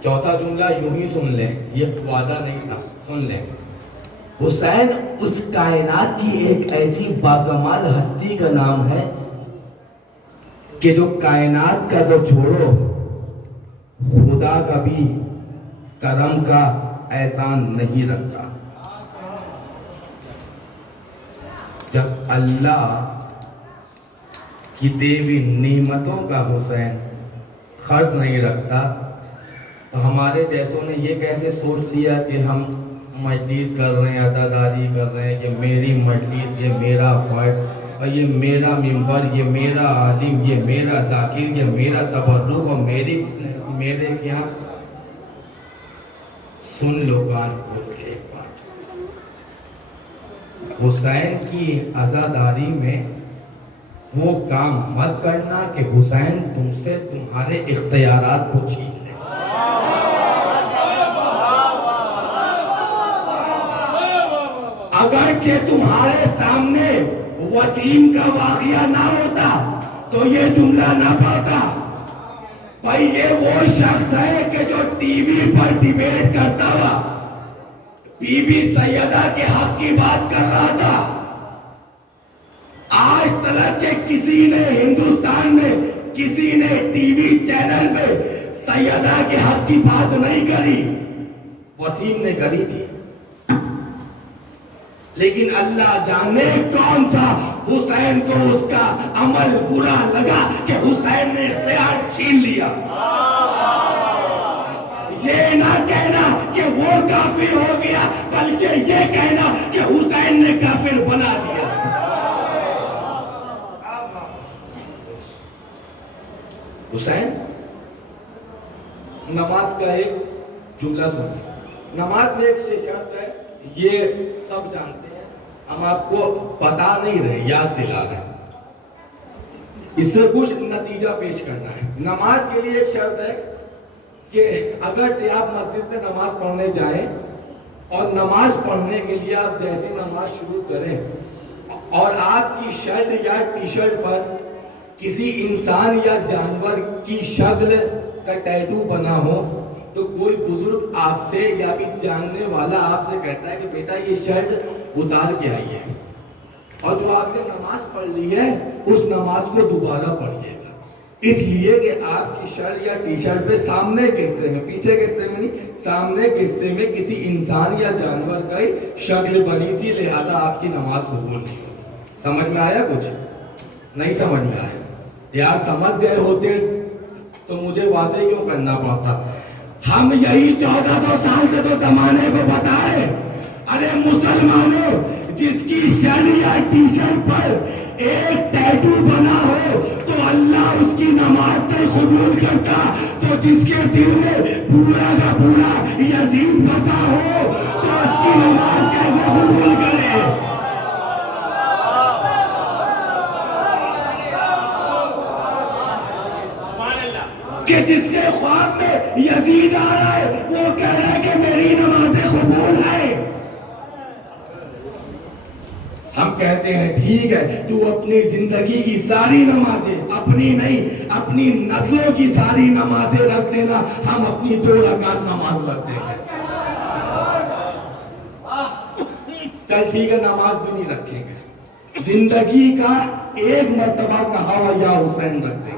چوتھا جملہ یوں ہی سن لیں, یہ وعدہ نہیں تھا, سن لیں. حسین اس کائنات کی ایک ایسی باکمال ہستی کا نام ہے کہ جو کائنات کا تو چھوڑو, خدا کا بھی کرم کا احسان نہیں رکھتا. جب اللہ کی دی ہوئی نعمتوں کا حسین خرچ نہیں رکھتا تو ہمارے جیسوں نے یہ کیسے سوچ لیا کہ ہم مجلس کر رہے ہیں, عزاداری کر رہے ہیں, کہ میری مجلس, یہ میرا فرض, اور یہ میرا منبر, یہ میرا عالم, یہ میرا ذاکر, یہ میرا تبرک, اور میرے کیا. سن لو کان کھول کے ایک بات, حسین کی عزاداری میں وہ کام مت کرنا کہ حسین تم سے تمہارے اختیارات کو چھین لے۔ اگرچہ تمہارے سامنے وسیم کا واقعہ نہ ہوتا تو یہ جملہ نہ پڑتا، بھائی یہ وہ شخص ہے کہ جو ٹی وی پر ڈیبیٹ کرتا ہوا بی بی سیدہ کے حق کی بات کر رہا تھا۔ آج تک کہ کسی نے ہندوستان میں کسی نے ٹی وی چینل پہ سیدہ کے حق کی بات نہیں کری، وسیم نے کری تھی۔ لیکن اللہ جانے کون سا حسین کو اس کا عمل برا لگا کہ حسین نے اختیار چھین لیا۔ یہ نہ کہنا کہ وہ کافر ہو گیا، بلکہ یہ کہنا کہ حسین نے کافر بنا دیا۔ حسین نماز کا ایک جملہ سنیں، نماز میں ایک شرط ہے، یہ سب جانتے ہیں، ہم آپ کو بتا نہیں رہے، یاد دلا رہے ہیں، اس سے کچھ نتیجہ پیش کرنا ہے۔ نماز کے لیے ایک شرط ہے کہ اگرچہ آپ مسجد میں نماز پڑھنے جائیں اور نماز پڑھنے کے لیے آپ جیسی نماز شروع کریں اور آپ کی شرٹ یا ٹی شرٹ پر کسی انسان یا جانور کی شکل کا ٹیٹو بنا ہو تو کوئی بزرگ آپ سے یا بھی جاننے والا آپ سے کہتا ہے کہ بیٹا یہ شرٹ اتار کے آئی ہے، اور جو آپ نے نماز پڑھ لی ہے اس نماز کو دوبارہ پڑھیے گا، اس لیے کہ آپ کی شرٹ یا ٹی شرٹ پہ سامنے کے حصے میں، پیچھے کے حصے میں نہیں، سامنے کے حصے میں کسی انسان یا جانور کا شکل بنی تھی، لہذا آپ کی نماز قبول نہیں ہوگی۔ سمجھ میں آیا؟ کچھ نہیں سمجھ میں آیا؟ یار سمجھ گئے ہوتے تو مجھے واضح کیوں کرنا پڑتا؟ ہم یہی 1400 سال سے تو زمانے کو بتائے، ارے مسلمانوں جس کی شرٹ یا ٹی شرٹ پر ایک ٹیٹو بنا ہو تو اللہ اس کی نماز نہیں قبول کرتا، تو جس کے دل میں پورا کا پورا یزید بسا ہو تو اس کی نماز کیسے قبول کرے؟ کہ جس کے خواب میں یزید آ رہا ہے وہ کہہ رہا ہے کہ میری نمازیں قبول ہے۔ ہم کہتے ہیں ٹھیک ہے تو اپنی زندگی کی ساری نمازیں، اپنی نہیں اپنی نسلوں کی ساری نمازیں رکھ دینا، ہم اپنی 2 رکعت نماز رکھتے ہیں۔ چل ٹھیک ہے نماز بھی نہیں رکھیں گے، زندگی کا ایک مرتبہ کہا ہوا یا حسین رکھ دیں گے۔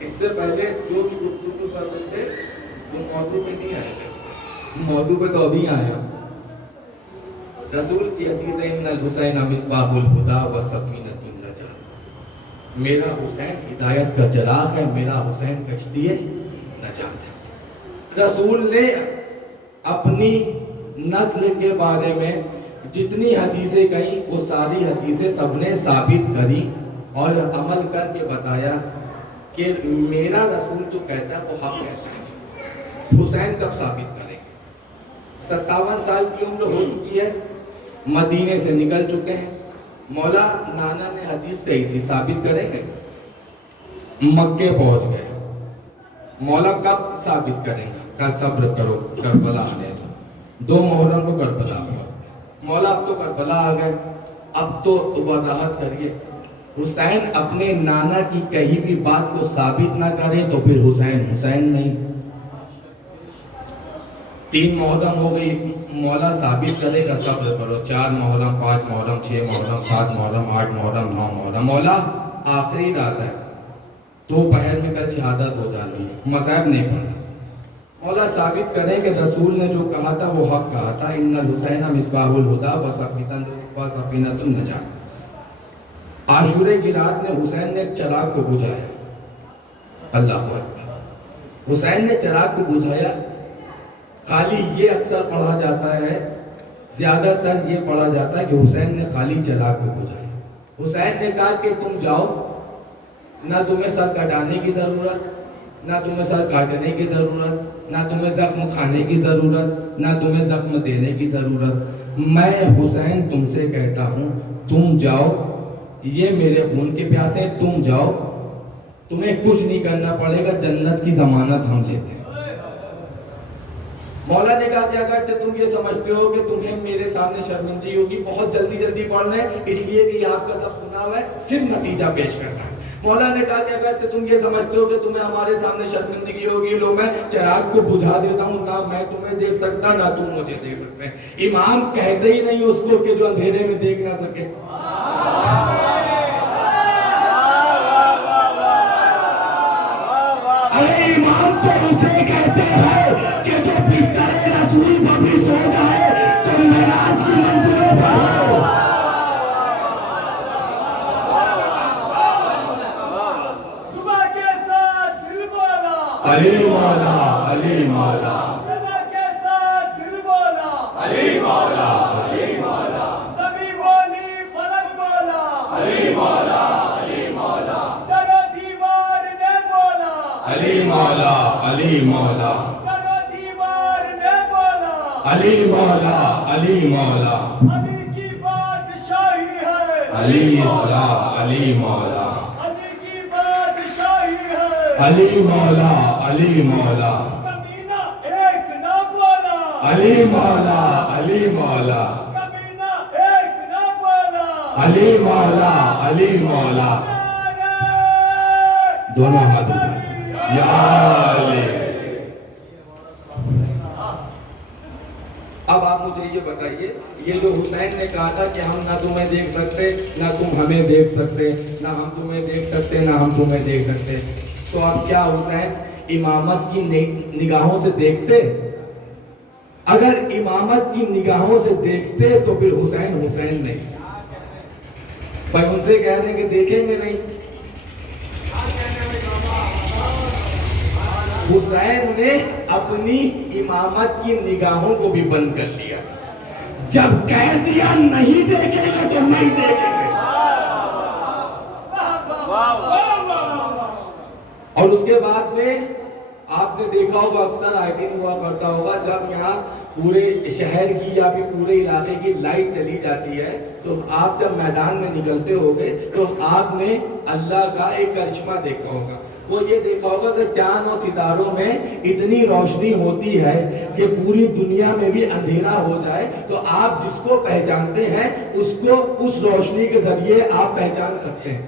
اس سے پہلے جو بھی گفتگو کر رہے تھے وہ موضوع پہ نہیں آئے تھے، موضوع پہ تو ابھی آیا۔ رسول کی حدیث ہے ان الحسین مصباح الہدی و سفینۃ النجات، میرا حسین ہدایت کا چراغ ہے، میرا حسین کشتی نجات ہے۔ رسول نے اپنی نسل کے بارے میں جتنی حدیثیں کہیں وہ ساری حدیثیں سب نے ثابت کری اور عمل کر کے بتایا کہ میرا رسول جو کہتا ہے وہ حق کہتا ہے۔ حسین کب ثابت کریں گے؟ 57 سال کی عمر ہو چکی ہے، مدینے سے نکل چکے ہیں، مولا نانا نے حدیث کہی تھی ثابت کریں گے، مکے پہنچ گئے، مولا کب ثابت کریں گے؟ کہ صبر کرو کربلا آنے دو، 2 محرم کو کربلا آ گیا، مولا اب تو کربلا آ گئے، اب تو وضاحت کریے۔ حسین اپنے نانا کی کہی بھی بات کو ثابت نہ کرے تو پھر حسین حسین نہیں۔ 3 محرم ہو گئی، مولا ثابت کرے گا صبر کرو، 4 محرم 5 محرم 6 محرم 7 محرم 8 محرم 9 محرم، مولا آخری رات ہے، دوپہر میں کل شہادت ہو جانی ہے، مذہب نہیں پڑھنا، مولا ثابت کریں کہ رسول نے جو کہا تھا وہ حق کہا تھا، ان الحسین مصباح الہدی و سفینۃ النجات۔ عاشورے کی رات میں حسین نے چراغ کو بجھایا، اللہ اکبر، حسین نے چراغ کو بجھایا۔ خالی یہ اکثر پڑھا جاتا ہے، زیادہ تر یہ پڑھا جاتا ہے کہ حسین نے خالی چراغ کو بجھایا۔ حسین نے کہا کہ تم جاؤ، نہ تمہیں سر کٹانے کی ضرورت نہ تمہیں سر کاٹنے کی ضرورت، نہ تمہیں زخم کھانے کی ضرورت، نہ تمہیں زخم دینے کی ضرورت۔ میں حسین تم سے کہتا ہوں تم جاؤ، یہ میرے خون کے پیاسے ہیں، تم جاؤ، تمہیں کچھ نہیں کرنا پڑے گا، جنت کی ضمانت ہم لیتے ہیں۔ مولا نے کہا کہ اگر تم یہ سمجھتے ہو کہ تمہیں میرے سامنے شرمندگی ہوگی، بہت جلدی جلدی پڑھ لیں، اس لیے کہ یہ آپ کا سب سنا ہوا ہے، صرف نتیجہ پیش کرنا ہے۔ مولا نے کہا کہ اگر تم یہ سمجھتے ہو کہ تمہیں ہمارے سامنے شرمندگی ہوگی، لو میں چراغ کو بجھا دیتا ہوں، نہ میں تمہیں دیکھ سکتا نہ تم مجھے دیکھ سکتے ہیں۔ امام کہتے ہی نہیں اس کو کہ جو اندھیرے میں دیکھ نہ سکے۔ ارے امام تو اسے کہتے ہیں کہ جو بستر رسول پر بھی سو جائے تو معراج کی منزلوں پر ہو۔ صبح کے ساتھ دل بولا علی مولا، علی مولا، صبح کے ساتھ دل بولا علی مولا، علی مولا، سبھی بولی فلک بولا علی مولا، علی مولا، در و دیوار نے بولا علی مولا، علی مولا، در و دیوار نے بولا علی مولا، علی مولا، علی کی بادشاہی ہے علی مولا، علی مولا، علی کی بادشاہی ہے علی مولا، علی مولا، کمینہ ایک نہ بولا علی مولا، علی مولا، کمینہ ایک نہ بولا علی مولا، علی مولا، دونوں ہاتھ اٹھائیں، یا علی۔ اب آپ مجھے یہ بتائیے، یہ جو حسین نے کہا تھا کہ ہم نہ تمہیں دیکھ سکتے نہ تم ہمیں دیکھ سکتے، نہ ہم تمہیں دیکھ سکتے نہ ہم تمہیں دیکھ سکتے، تو اب کیا حسین امامت کی نگاہوں سے دیکھتے؟ اگر امامت کی نگاہوں سے دیکھتے تو پھر حسین حسین نہیں۔ بھائی ان سے کہہ دیں کہ دیکھیں گے نہیں۔ حسین نے اپنی امامت کی نگاہوں کو بھی بند کر لیا، جب کہہ دیا نہیں دیکھیں گے تو نہیں دیکھیں گے۔ اور اس کے بعد میں آپ نے دیکھا ہوگا، اکثر آئی دن ہوا کرتا ہوگا، جب یہاں پورے شہر کی یا بھی پورے علاقے کی لائٹ چلی جاتی ہے تو آپ جب میدان میں نکلتے ہوگے تو آپ نے اللہ کا ایک کرشمہ دیکھا ہوگا۔ وہ یہ دیکھا ہوگا کہ چاند اور ستاروں میں اتنی روشنی ہوتی ہے کہ پوری دنیا میں بھی اندھیرا ہو جائے تو آپ جس کو پہچانتے ہیں اس کو اس روشنی کے ذریعے آپ پہچان سکتے ہیں۔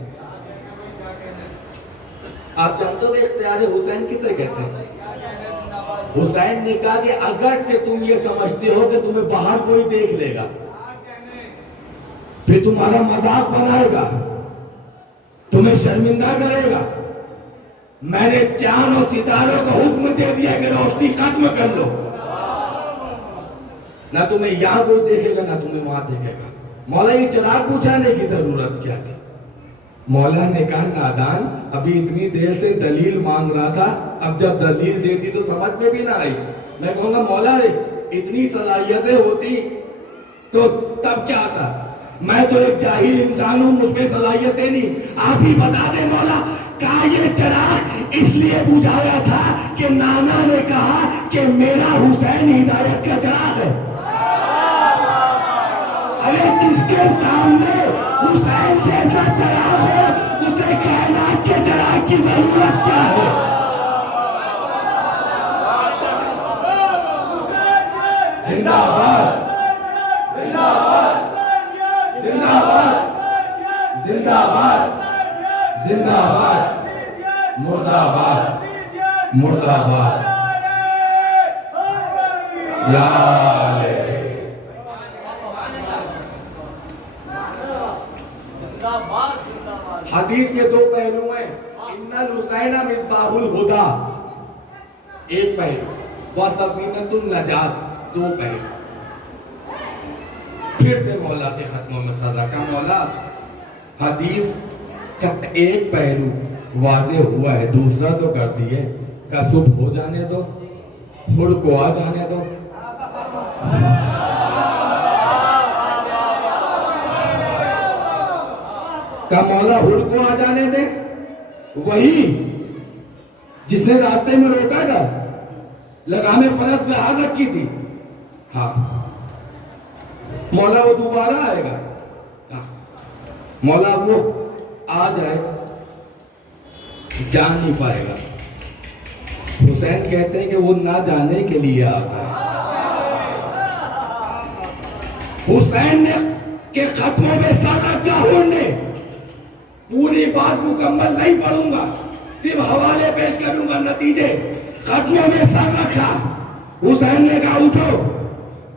آپ جانتے ہو کہ اختیار حسین کسے کہتے ہیں؟ حسین نے کہا کہ اگرچہ تم یہ سمجھتے ہو کہ تمہیں باہر کوئی دیکھ لے گا، پھر تمہارا مذاق بنائے گا، تمہیں شرمندہ کرے گا، میں نے چاند اور ستاروں کا حکم دے دیا کہ روشنی ختم کر لو، نہ تمہیں یہاں کوئی دیکھے گا نہ تمہیں وہاں دیکھے گا۔ مولا یہ چراغ بجھانے کی ضرورت کیا تھی؟ مولا نے کہا نادان، ابھی اتنی دیر سے دلیل مانگ رہا تھا، اب جب دلیل دیتی تو سمجھ میں بھی نہ آئی۔ میں کہوں گا مولا اتنی صلاحیتیں ہوتی تو تب کیا تھا؟ میں تو ایک جاہل انسان ہوں، مجھ میں صلاحیتیں نہیں، آپ ہی بتا دیں مولا۔ کہا یہ چراغ اس لیے بجھایا تھا کہ نانا نے کہا کہ میرا حسین ہدایت کا چراغ ہے۔ ارے جس کے سامنے حسین جیسا چراغ ہو اسے کائنات کے چراغ کی ضرورت کیا ہے؟ زندہ باد، زندہ باد، زندہ باد، زندہ باد، زندہ باد، مردہ باد، مردہ باد، یا علی۔ حدیث کے دو پہلو ہیں، ان الحسین مصباح الہدی ایک پہلو، وسکینۃ النجات دو پہلو۔ پھر سے مولا کے ختموں میں سزا کا مولا، حدیث کا ایک پہلو واضح ہوا ہے، دوسرا تو کر دیے، کا صبح ہو جانے دو، ہڑ کو آ جانے دو۔ کا مولا ہڑ کو آ جانے دے، وہی جس نے راستے میں روکا تھا، لگام فرس پہ ہاتھ رکھی تھی، ہاں مولا وہ دوبارہ آئے گا، ہاں مولا وہ آ جائے، جان نہیں پائے گا۔ حسین کہتے ہیں کہ وہ نہ جانے کے لیے آتا ہے۔ حسین نے کے ختموں میں سر رکھا، نے پوری بات مکمل نہیں پڑھوں گا، صرف حوالے پیش کروں گا، نتیجے۔ ختموں میں سر رکھا، حسین نے کہا اٹھو،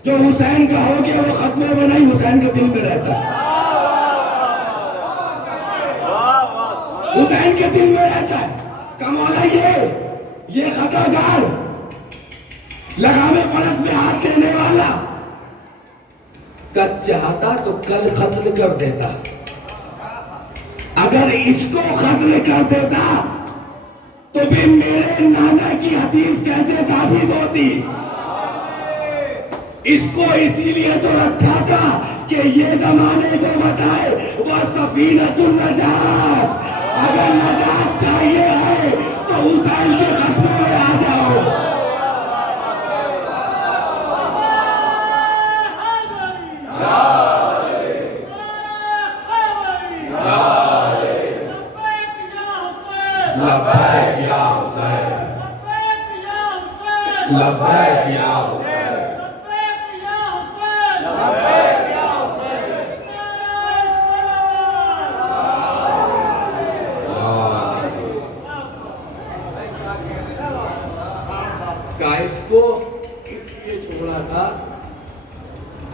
جو حسین کا ہو گیا وہ ختموں میں نہیں، حسین کے دل میں رہتا ہے، حسین کے دل میں رہتا ہے۔ کمالا یہ خطا کار، لگام فرس میں ہاتھ دینے والا چاہتا تو کل قتل کر دیتا، اگر اس کو قتل کر دیتا تو بھی میرے نانا کی حدیث کیسے ثابت ہوتی؟ اس کو اسی لیے تو رکھا تھا کہ یہ زمانے کو بتائے وہ سفینۃ النجات، اگر نجات چاہیے ہے تو حسین کے قصبوں میں آ جاؤ۔ لبیک یا حسین، لبیک یا حسین، لبیک یا حسین۔ اس کو اس لیے چھوڑا تھا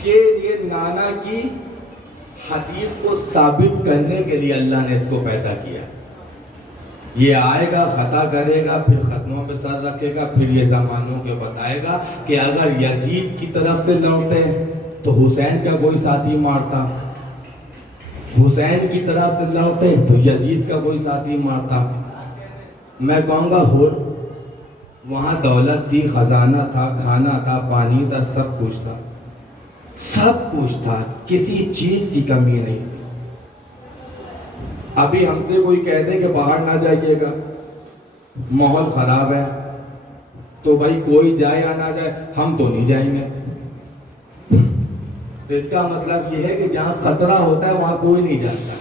کہ یہ نانا کی حدیث کو ثابت کرنے کے لیے اللہ نے اس کو پیدا کیا۔ یہ آئے گا، خطا کرے گا، پھر ختموں پہ سر رکھے گا، پھر یہ زمانوں کے بتائے گا کہ اگر یزید کی طرف سے لوٹے تو حسین کا کوئی ساتھی مارتا، حسین کی طرف سے لوٹے تو یزید کا کوئی ساتھی مارتا۔ میں کہوں گا وہاں دولت تھی، خزانہ تھا، کھانا تھا، پانی تھا، سب کچھ تھا، سب کچھ تھا، کسی چیز کی کمی نہیں۔ ابھی ہم سے کوئی کہہ دے کہ باہر نہ جائیے گا، ماحول خراب ہے، تو بھائی کوئی جائے یا نہ جائے ہم تو نہیں جائیں گے۔ اس کا مطلب یہ ہے کہ جہاں خطرہ ہوتا ہے وہاں کوئی نہیں جاتا۔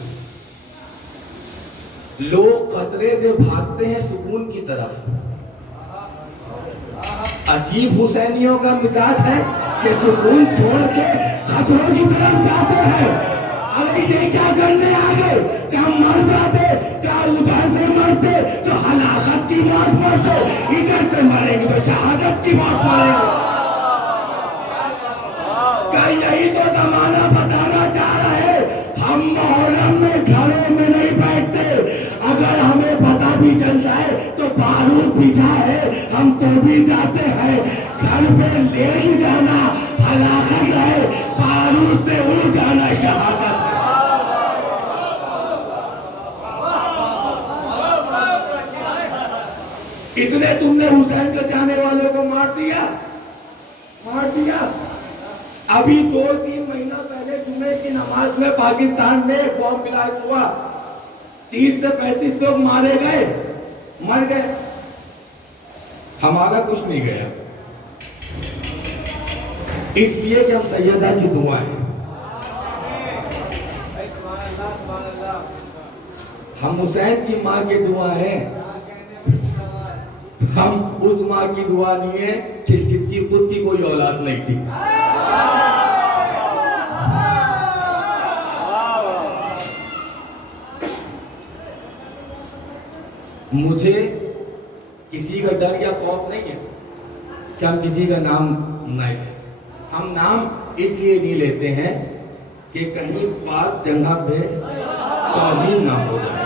لوگ خطرے سے بھاگتے ہیں سکون کی طرف۔ عجیب حسینیوں کا مزاج ہے کہ سکون چھوڑ کے خطروں کی طرف جاتے ہیں۔ ارے یہ کیا کرنے آگے؟ کیا مر جاتے، کیا ادھر سے مرتے تو ہلاکت کی موت مرتے، ادھر سے مریں گے تو شہادت کی موت مریں گے۔ کیا یہی تو زمانہ بتانا چاہ رہے؟ ہم محرم میں گھروں میں نہیں بیٹھتے، اگر ہمیں پتہ بھی چل جائے تو بارود پیچھا ہے ہم تو بھی جاتے ہیں۔ گھر پہ لے ہی جانا ہلاکت ہے، بارود سے اڑ جانا شہادت ہے۔ اتنے تم نے حسین کے چاہنے والوں کو مار دیا۔ ابھی 2-3 مہینہ پہلے جمعے کی نماز میں پاکستان میں بم بلاسٹ ہوا، 30 سے 35 لوگ مارے گئے، مر گئے، ہمارا کچھ نہیں گیا، اس لیے کہ ہم سیدہ کی دعائیں، ہم حسین کی ماں کی دعا ہے، ہم اس ماں کی دعا نہیں ہے کہ جس کی خود کی کوئی اولاد نہیں تھی۔ مجھے کسی کا ڈر یا خوف نہیں ہے کہ ہم کسی کا نام نہیں لیں، ہم نام اس لیے نہیں لیتے ہیں کہ کہیں پاک جگہ پہ توہین نہ ہو جائے،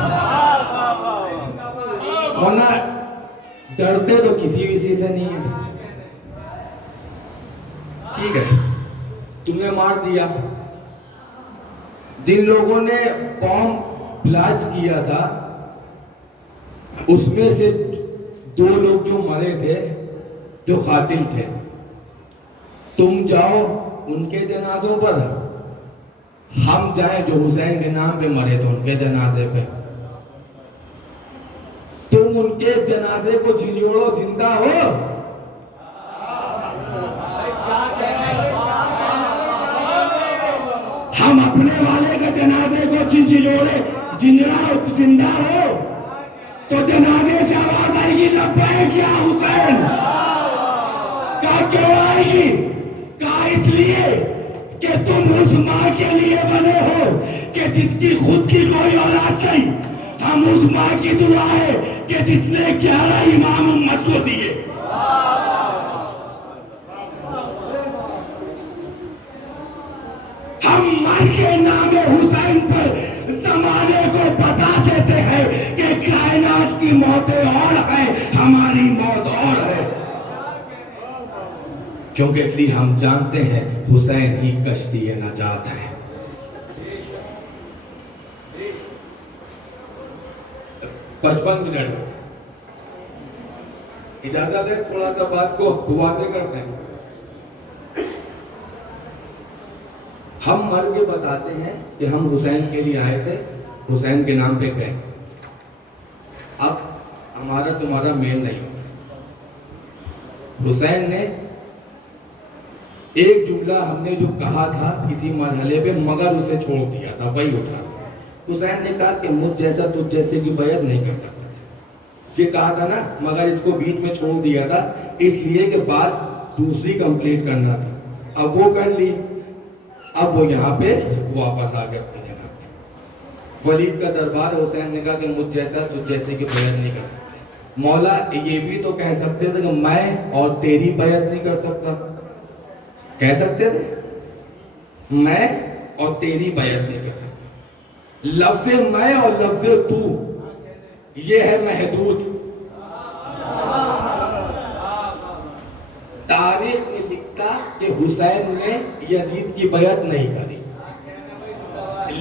ورنہ ڈرتے تو کسی سے نہیں ہے۔ ٹھیک ہے، تم نے مار دیا، جن لوگوں نے بم بلاسٹ کیا تھا اس میں سے 2 لوگ جو مرے تھے، جو قاتل تھے، تم جاؤ ان کے جنازوں پر، ہم جائیں جو حسین کے نام پہ مرے تھے ان کے جنازے پہ۔ تم تم ان کے جنازے کو جھنجھوڑو زندہ ہو. ہم اپنے والے کے جنازے کو جھنجھوڑے زندہ ہو تو جنازے سے آواز آئے گی لبیک یا حسین. کہا کیوں آئے گی؟ کہا اس لیے کہ تم اس ماں کے لیے بنے ہو کہ جس کی خود کی کوئی اولاد نہیں. ہم اس ماں کی دعا ہے کہ جس نے 11 امام امت کو دیے. ہم مر کے نام حسین پر زمانے کو بتا دیتے ہیں کہ کائنات کی موتیں اور ہیں، ہماری موت اور ہے. کیونکہ اس لیے ہم جانتے ہیں حسین ہی کشتی نجات ہے. 55 منٹ اجازت ہے تھوڑا سا بات کو دعا سے کرتے ہیں. ہم مر کے بتاتے ہیں کہ ہم حسین کے لیے آئے تھے، حسین کے نام پہ گئے. اب ہمارا تمہارا میل نہیں ہوتا. حسین نے ایک جملہ ہم نے جو کہا تھا کسی مرحلے پہ مگر اسے چھوڑ دیا تھا، وہی اٹھا. حسین نے کہا کہ مجھ جیسا تجھ جیسے کی بیعت نہیں کر سکتا. یہ کہا تھا نا، مگر اس کو بیچ میں چھوڑ دیا تھا اس لیے کہ بات دوسری کمپلیٹ کرنا تھا. اب وہ کر لی، اب وہ یہاں پہ واپس آ گئے اپنی جگہ پہ. ولید کا دربار، حسین نے کہا کہ مجھ جیسا تجھ جیسے کی بیعت نہیں کر سکتے. مولا یہ بھی تو کہہ سکتے تھے کہ میں اور تیری بیعت نہیں کر سکتا. کہہ سکتے تھے میں اور تیری بیعت نہیں کر سکتا. لفظ میں اور لفظ تو یہ ہے محدود. تاریخ میں لکھتا کہ حسین نے یزید کی بیعت نہیں کری،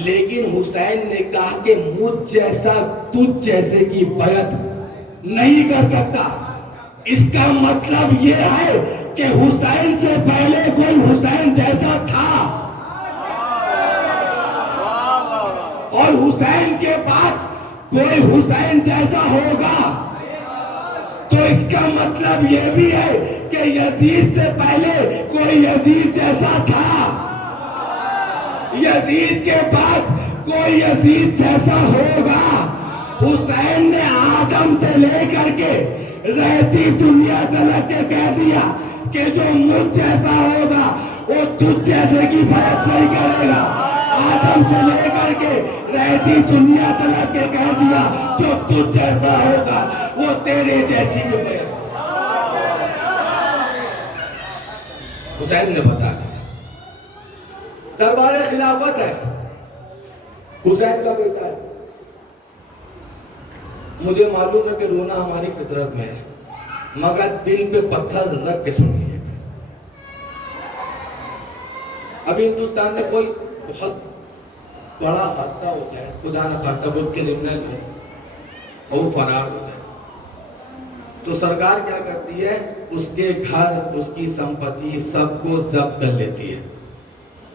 لیکن حسین نے کہا کہ مجھ جیسا تجھ جیسے کی بیعت نہیں کر سکتا. اس کا مطلب یہ ہے کہ حسین سے پہلے کوئی حسین جیسا تھا اور حسین کے بعد کوئی حسین جیسا ہوگا. تو اس کا مطلب یہ بھی ہے کہ یزید سے پہلے کوئی یزید جیسا تھا، یزید کے بعد کوئی یزید جیسا ہوگا. حسین نے آدم سے لے کر کے رہتی دنیا تلک کے کہہ دیا کہ جو مجھ جیسا ہوگا وہ تجھ جیسے کی بیعت نہیں کرے گا. آدم سے لے کر کے رہتی دنیا تلک کے کہہ دیا جو تجھ جیسا ہوگا وہ تیرے جیسی کی بیعت. حسین نے بتا دیا. دربار خلافت ہے، حسین کا بیٹا ہے. مجھے معلوم ہے کہ رونا ہماری فطرت میں ہے، مگر دل پہ پتھر رکھ کے سنیے. ابھی ہندوستان میں کوئی بہت بڑا حادثہ ہوتا ہے، خدا نہ خواستہ وہ کرمنل ہے اور وہ فرار ہوتا ہے، تو سرکار کیا کرتی ہے، اس کے گھر، اس کی سمپتی سب کو ضبط کر لیتی ہے.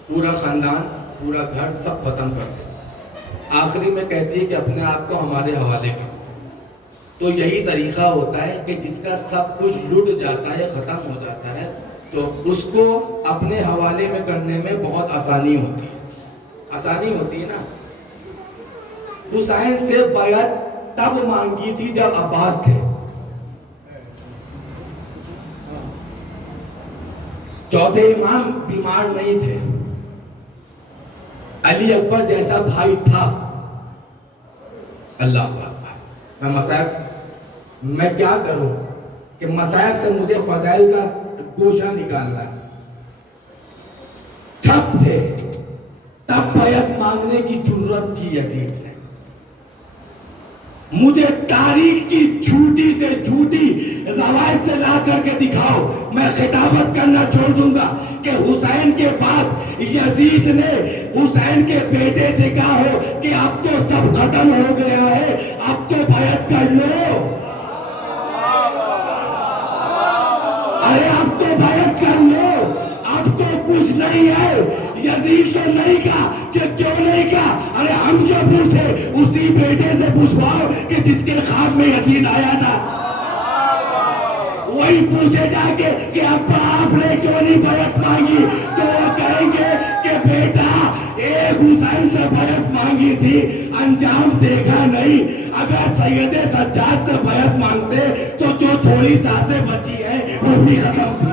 پورا خاندان، پورا گھر سب ختم کر دیتی ہے. آخری میں کہتی ہے کہ اپنے آپ کو ہمارے حوالے کرو. تو یہی طریقہ ہوتا ہے کہ جس کا سب کچھ لٹ جاتا ہے، ختم ہو جاتا ہے، تو اس کو اپنے حوالے میں کرنے میں بہت آسانی ہوتی ہے. آسانی ہوتی ہے نا. حسین سے بیعت تب مانگی تھی جب عباس تھے. چوتھے امام بیمار نہیں تھے، علی اکبر جیسا بھائی تھا. اللہ اکبر. میں کیا کروں کہ مصائب سے مجھے فضائل کا گوشہ نکالنا ہے. سب تھے تب بیعت مانگنے کی جرت کی یزید نے. مجھے تاریخ کی جھوٹی سے جھوٹی روایت سے لا کر کے دکھاؤ، میں خطابت کرنا چھوڑ دوں گا کہ حسین کے بعد یزید نے حسین کے بیٹے سے کہا ہو کہ اب تو سب ختم ہو گیا ہے، اب تو بیعت کر لو. ارے اب تو بیعت کر لو، اب تو کچھ نہیں ہے. یزید سے نہیں کہا کہ کیوں نہیں کہا؟ ارے ہم کیوں پوچھے؟ اسی بیٹے سے پوچھواؤ کہ جس کے خواب میں یزید آیا تھا، وہی پوچھے جا کے کہ ابا آپ نے کیوں نہیں بیعت مانگی، تو وہ کہیں گے کہ بیٹا ایک حسین سے بیعت مانگی تھی، انجام دیکھا نہیں۔ اگر سید سجاد سے بیعت مانگتے تو جو تھوڑی سانسیں بچی ہیں وہ بھی ختم تھی۔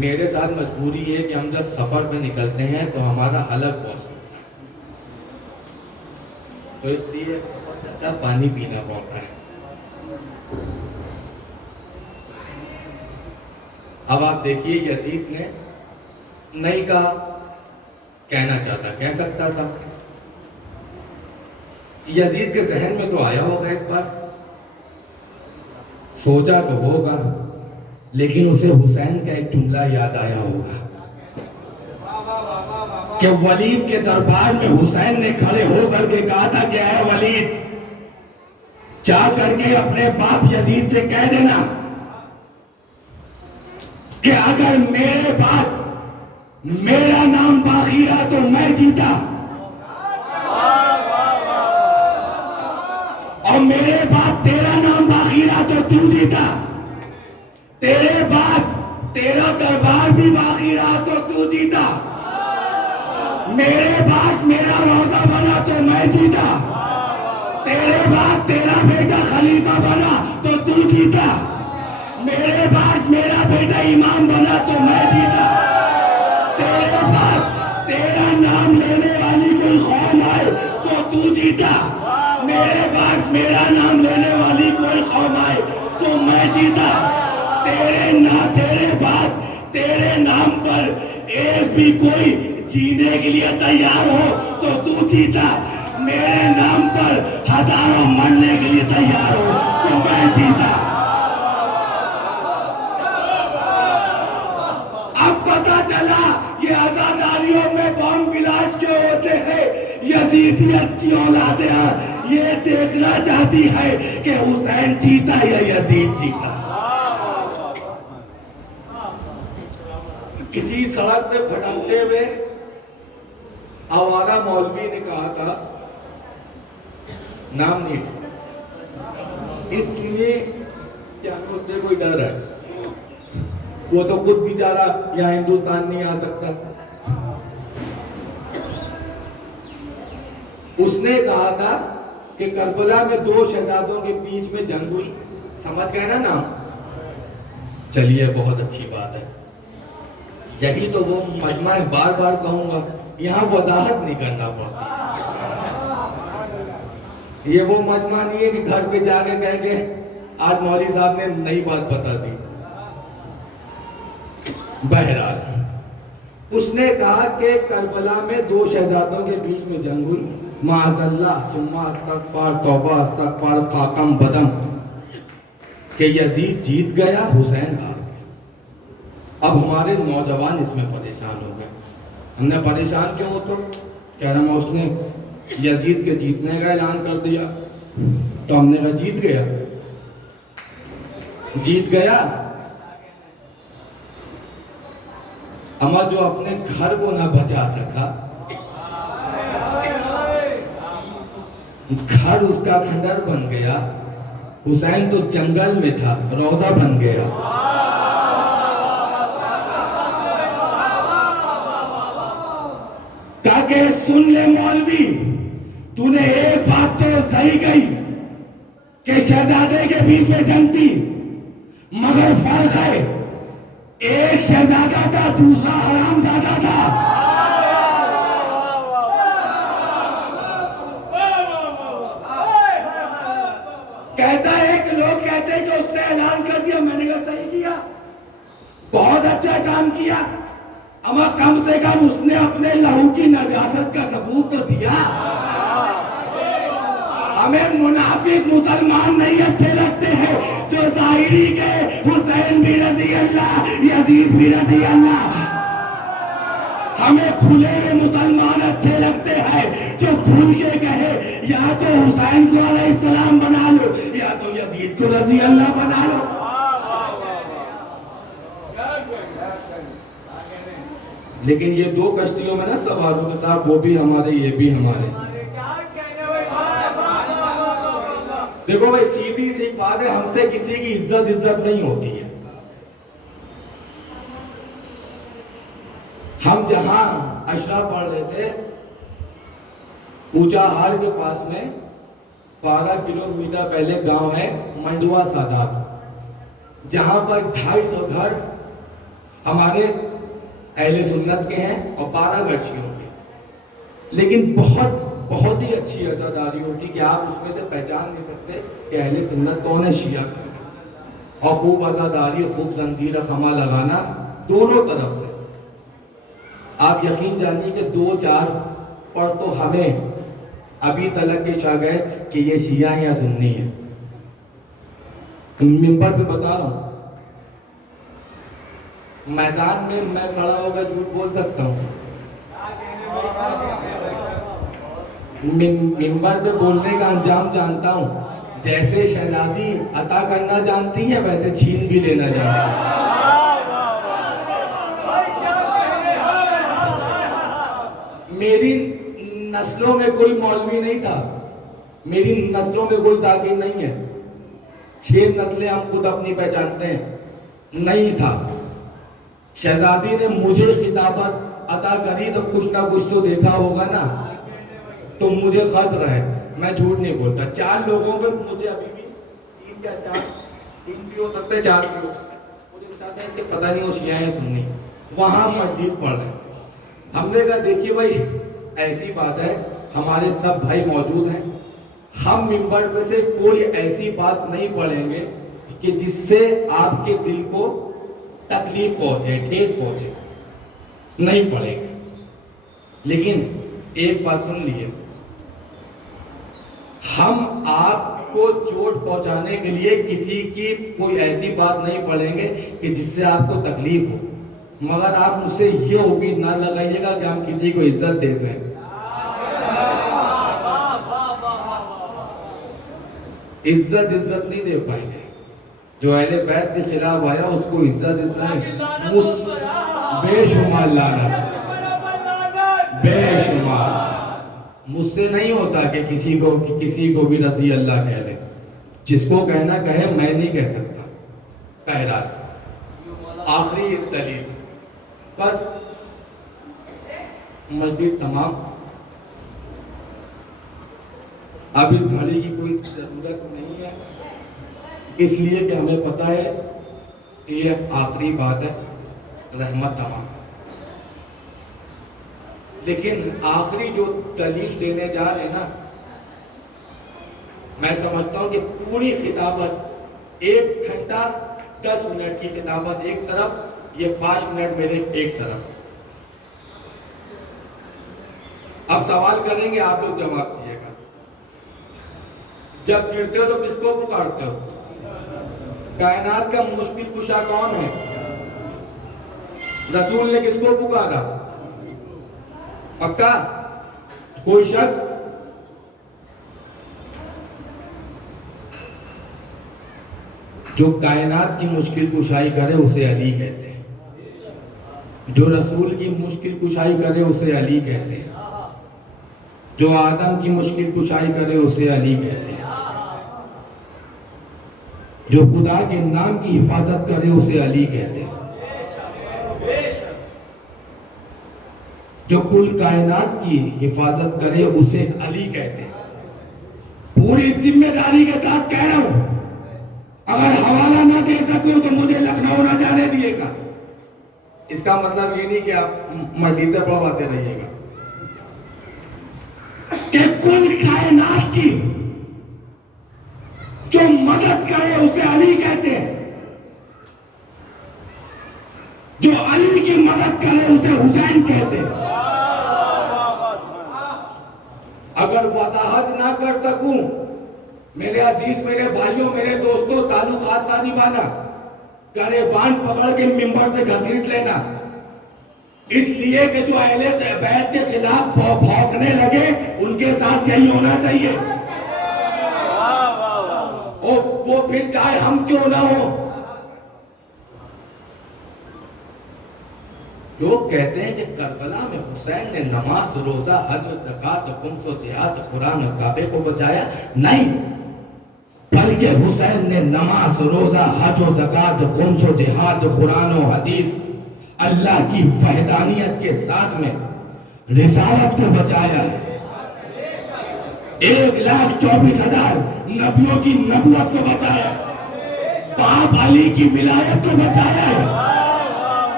میرے ساتھ مجبوری ہے کہ ہم جب سفر پہ نکلتے ہیں تو ہمارا حلق بہت سکتا ہے، تو اس لیے بہت زیادہ پانی پینا پڑتا ہے۔ اب آپ دیکھیے یزید نے نہیں کہا، کہنا چاہتا، کہہ سکتا تھا۔ یزید کے ذہن میں تو آیا ہوگا ایک بار، سوچا تو ہوگا، لیکن اسے حسین کا ایک جملہ یاد آیا ہوگا کہ ولید کے دربار میں حسین نے کھڑے ہو کر کے کہا تھا کہ اے ولید، جا کر کے اپنے باپ یزید سے کہہ دینا کہ اگر میرے بعد میرا نام باقی رہا تو میں جیتا، اور میرے بعد تیرا نام باقی رہا تو تو جیتا، تیرے بعد تیرا دربار بھی باقی رہا تو تو جیتا، میرے بعد میرا روزہ بنا تو میں جیتا، تیرے بعد تیرا بیٹا خلیفہ بنا تو تو جیتا، میرے بعد میرا بیٹا امام بنا تو میں جیتا، تیرے بعد تیرا نام لینے والی کوئی قوم آئے تو تو جیتا، میرے بعد میرا نام لینے والی کوئی قوم آئے تو میں جیتا، تیرے بعد تیرے نام پر ایک بھی کوئی جینے کے لیے تیار ہو تو تو جیتا، میرے نام پر ہزاروں مرنے کے لیے تیار ہو تو میں جیتا۔ اب پتا چلا یہ عزاداریوں میں بم بلاج کیوں ہوتے ہیں، یزیدیت کی اولادیں یہ دیکھنا چاہتی ہے کہ حسین جیتا یا یزید جیتا۔ کسی سڑک پہ بھٹکتے ہوئے آوارہ مولوی نے کہا تھا، نام نہیں، اس لیے کہ ہمیں اس سے کوئی ڈر ہے، وہ تو خود بیچارہ یہاں ہندوستان نہیں آ سکتا۔ اس نے کہا تھا کہ کربلا میں دو شہزادوں کے بیچ میں جنگ ہوئی، سمجھ گئے نا نام؟ چلیے بہت اچھی بات ہے، یہی تو وہ مجمع ہے، بار بار کہوں گا، یہاں وضاحت نہیں کرنا پڑتی۔ یہ وہ مجمع نہیں ہے کہ گھر پہ جا کے کہیں گے آج مولوی صاحب نے نئی بات بتا دی۔ بہرحال اس نے کہا کہ کربلا میں دو شہزادوں کے بیچ میں جنگ ہوئی، معاذ اللہ ثم استغفار، توبہ استغفار، خاکم بدم، کہ یزید جیت گیا، حسین ہار گیا۔ اب ہمارے نوجوان اس میں پریشان ہو گئے۔ ہم نے پریشان کیوں ہو؟ تو کہہ رہا میں اس نے یزید کے جیتنے کا اعلان کر دیا، تو ہم نے کہا جیت گیا، جیت گیا۔ اما جو اپنے گھر کو نہ بچا سکا، گھر اس کا کھنڈر بن گیا، حسین تو جنگل میں تھا، روضہ بن گیا۔ کہا کہ سن لے مولوی، تو نے ایک بات تو صحیح کہی کہ شہزادے کے بیچ میں جنگ تھی، مگر فرق ہے، ایک شہزادہ تھا، دوسرا حرام زادہ تھا۔ کہتا ہے کہ لوگ کہتے ہیں کہ اس نے اعلان کر دیا، میں نے کہا صحیح کیا، بہت اچھا کام کیا۔ اما کم سے کم اس نے اپنے لہو کی نجاست کا ثبوت تو دیا. ہمیں منافق مسلمان نہیں اچھے لگتے ہیں جو ظاہری کے حسین بھی رضی اللہ, یزید بھی رضی اللہ. ہمیں کھلے ہوئے مسلمان اچھے لگتے ہیں جو کھل کے کہے یا تو حسین کو علیہ السلام بنا لو یا تو یزید کو رضی اللہ بنا لو. لیکن یہ دو کشتیوں میں نا سواروں کے ساتھ وہ بھی ہمارے یہ بھی ہمارے. دیکھو بھائی سیدھی سی بات ہے, ہم سے کسی کی عزت نہیں ہوتی ہے. ہم جہاں اشرا پڑھ رہے تھے اونچا ہار کے پاس میں 12 کلومیٹر پہلے گاؤں ہے منڈوا سادات, جہاں پر 250 گھر ہمارے اہل سنت کے ہیں اور 12 گھر شیعوں کے. لیکن بہت ہی اچھی عزاداری ہوتی کہ آپ اس میں سے پہچان نہیں سکتے کہ اہل سنت کون ہے, شیعہ کون ہے. اور خوب عزاداری, خوب زنجیر خمہ لگانا دونوں طرف سے. آپ یقین جانیے کہ 2-4 پڑھ تو ہمیں ابھی تلک کے چاہ گئے کہ یہ شیعہ یا سنی ہے. منبر پہ بتا رہا ہوں, میدان میں میں کھڑا ہو کر جھوٹ بول سکتا ہوں, منبر پہ بولنے کا انجام جانتا ہوں. جیسے شہزادی عطا کرنا جانتی ہے ویسے چھین بھی لینا جانتی ہے. میری نسلوں میں کوئی مولوی نہیں تھا, میری نسلوں میں کوئی ذاکر نہیں ہے. 6 نسلیں ہم خود اپنی پہچانتے ہیں, نہیں تھا. شہزادی نے مجھے خطابت عطا کری تو کچھ نہ کچھ تو دیکھا ہوگا نا, تو مجھے خطر ہے, میں جھوٹ نہیں بولتا. 4 لوگوں میں مجھے ابھی بھی 3 یا 4 بھی ہو سکتے, 4 بھی ہو سکتے, مجھے ساتھ ہے کہ پتہ نہیں وہ شیعہ ہیں سنی. وہاں مسجد پڑھ رہے. ہم نے کہا دیکھیے بھائی ایسی بات ہے, ہمارے سب بھائی موجود ہیں, ہم منبر پہ سے کوئی ایسی بات نہیں پڑھیں گے کہ جس سے آپ کے دل کو تکلیف پہنچے, ٹھیس پہنچے, نہیں پڑھیں گے. لیکن ایک بات سن لیجیے, ہم آپ کو چوٹ پہنچانے کے لیے کسی کی کوئی ایسی بات نہیں پڑھیں گے کہ جس سے آپ کو تکلیف ہو. مگر آپ مجھ سے یہ امید نہ لگائیے گا کہ ہم کسی کو عزت دے دیں. عزت نہیں دے پائیں گے. جو اہل بیت کے خلاف آیا اس کو عزت نہیں, بے شمار لعنت, بے شمار. مجھ سے نہیں ہوتا کہ کسی کو بھی رضی اللہ کہہ لے. جس کو کہنا کہے, میں نہیں کہہ سکتا. پہلا آخری دلیل, بس مجلس تمام. اب اس گھڑی کی کوئی ضرورت نہیں ہے, اس لیے کہ ہمیں پتہ ہے کہ یہ آخری بات ہے, رحمت تمام. لیکن آخری جو دلیل دینے جا رہے ہیں نا, میں سمجھتا ہوں کہ پوری خطابت 1 گھنٹہ 10 منٹ کی خطابت ایک طرف, یہ 5 منٹ میرے ایک طرف. اب سوال کریں گے, آپ لوگ جواب دیجیے گا. جب گرتے ہو تو کس کو پکارتے ہو؟ کائنات کا مشکل کشا کون ہے؟ رسول نے کس کو پکارا؟ پکا کوئی شک؟ جو کائنات کی مشکل کشائی کرے اسے علی کہتے ہیں. جو رسول کی مشکل کشائی کرے اسے علی کہتے ہیں. جو آدم کی مشکل کشائی کرے اسے علی کہتے ہیں. جو خدا کے نام کی حفاظت کرے اسے علی کہتے ہیں. جو کل کائنات کی حفاظت کرے اسے علی کہتے ہیں. پوری ذمہ داری کے ساتھ کہہ رہا ہوں, اگر حوالہ نہ دے سکوں تو مجھے لکھنؤ نہ جانے دیے گا. اس کا مطلب یہ نہیں کہ آپ مرضی سے پڑھواتے رہیے گا. کہ کل کائنات کی جو مدد کرے اسے علی کہتے ہیں. جو علی کی مدد محبت کرے اسے حسین کہتے ہیں۔ اگر وضاحت نہ کر سکوں میرے عزیز، میرے بھائیوں، میرے دوستوں، تعلقات نہ نبھانا، گریبان پکڑ کے ممبر سے گھسیٹ لینا، اس لیے کہ جو اہل بیت کے خلاف بھونکنے لگے ان کے ساتھ یہی ہونا چاہیے، اور وہ پھر چاہے ہم کیوں نہ ہو۔ لوگ کہتے ہیں کہ کربلا میں حسین نے نماز، روزہ، حج، زکات، خمس و جہاد، قرآن اور کعبے کو بچایا نہیں، بلکہ حسین نے نماز، روزہ، حج و زکات، خمس و جہاد، قرآن و حدیث، اللہ کی وحدانیت کے ساتھ میں رسالت کو بچایا ہے۔ 1,24,000 نبیوں کی نبوت کو بچایا ہے، باپ علی کی ولایت کو بچایا ہے،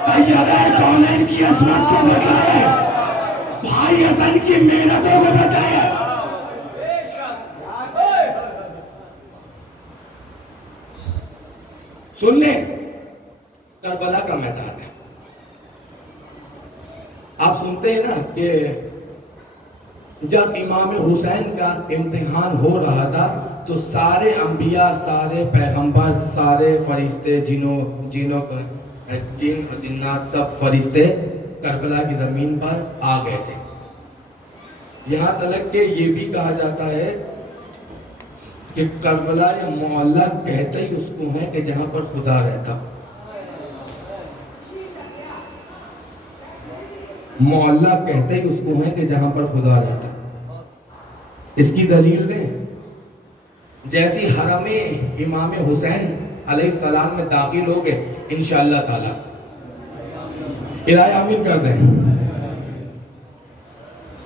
سیدہ کونین کی عصمت کو بچایا ہے، بھائی حسن کی محنتوں کو بچایا ہے۔ سن لیں، کربلا کا میدان ہے۔ آپ سنتے ہیں نا کہ جب امام حسین کا امتحان ہو رہا تھا تو سارے انبیاء، سارے پیغمبر، سارے فرشتے، جن اور جنات، سب فرشتے کربلا کی زمین پر آ گئے تھے۔ یہاں تک کہ یہ بھی کہا جاتا ہے کہ کربلا یا معلّہ کہتے ہی اس کو ہے کہ جہاں پر خدا رہتا۔ معلّہ کہتے ہی اس کو ہے کہ جہاں پر خدا رہتا۔ اس کی دلیل دیں، جیسی حرم امام حسین علیہ السلام میں داخل ہو گئے انشاءاللہ تعالی، الہی آمین کر دیں،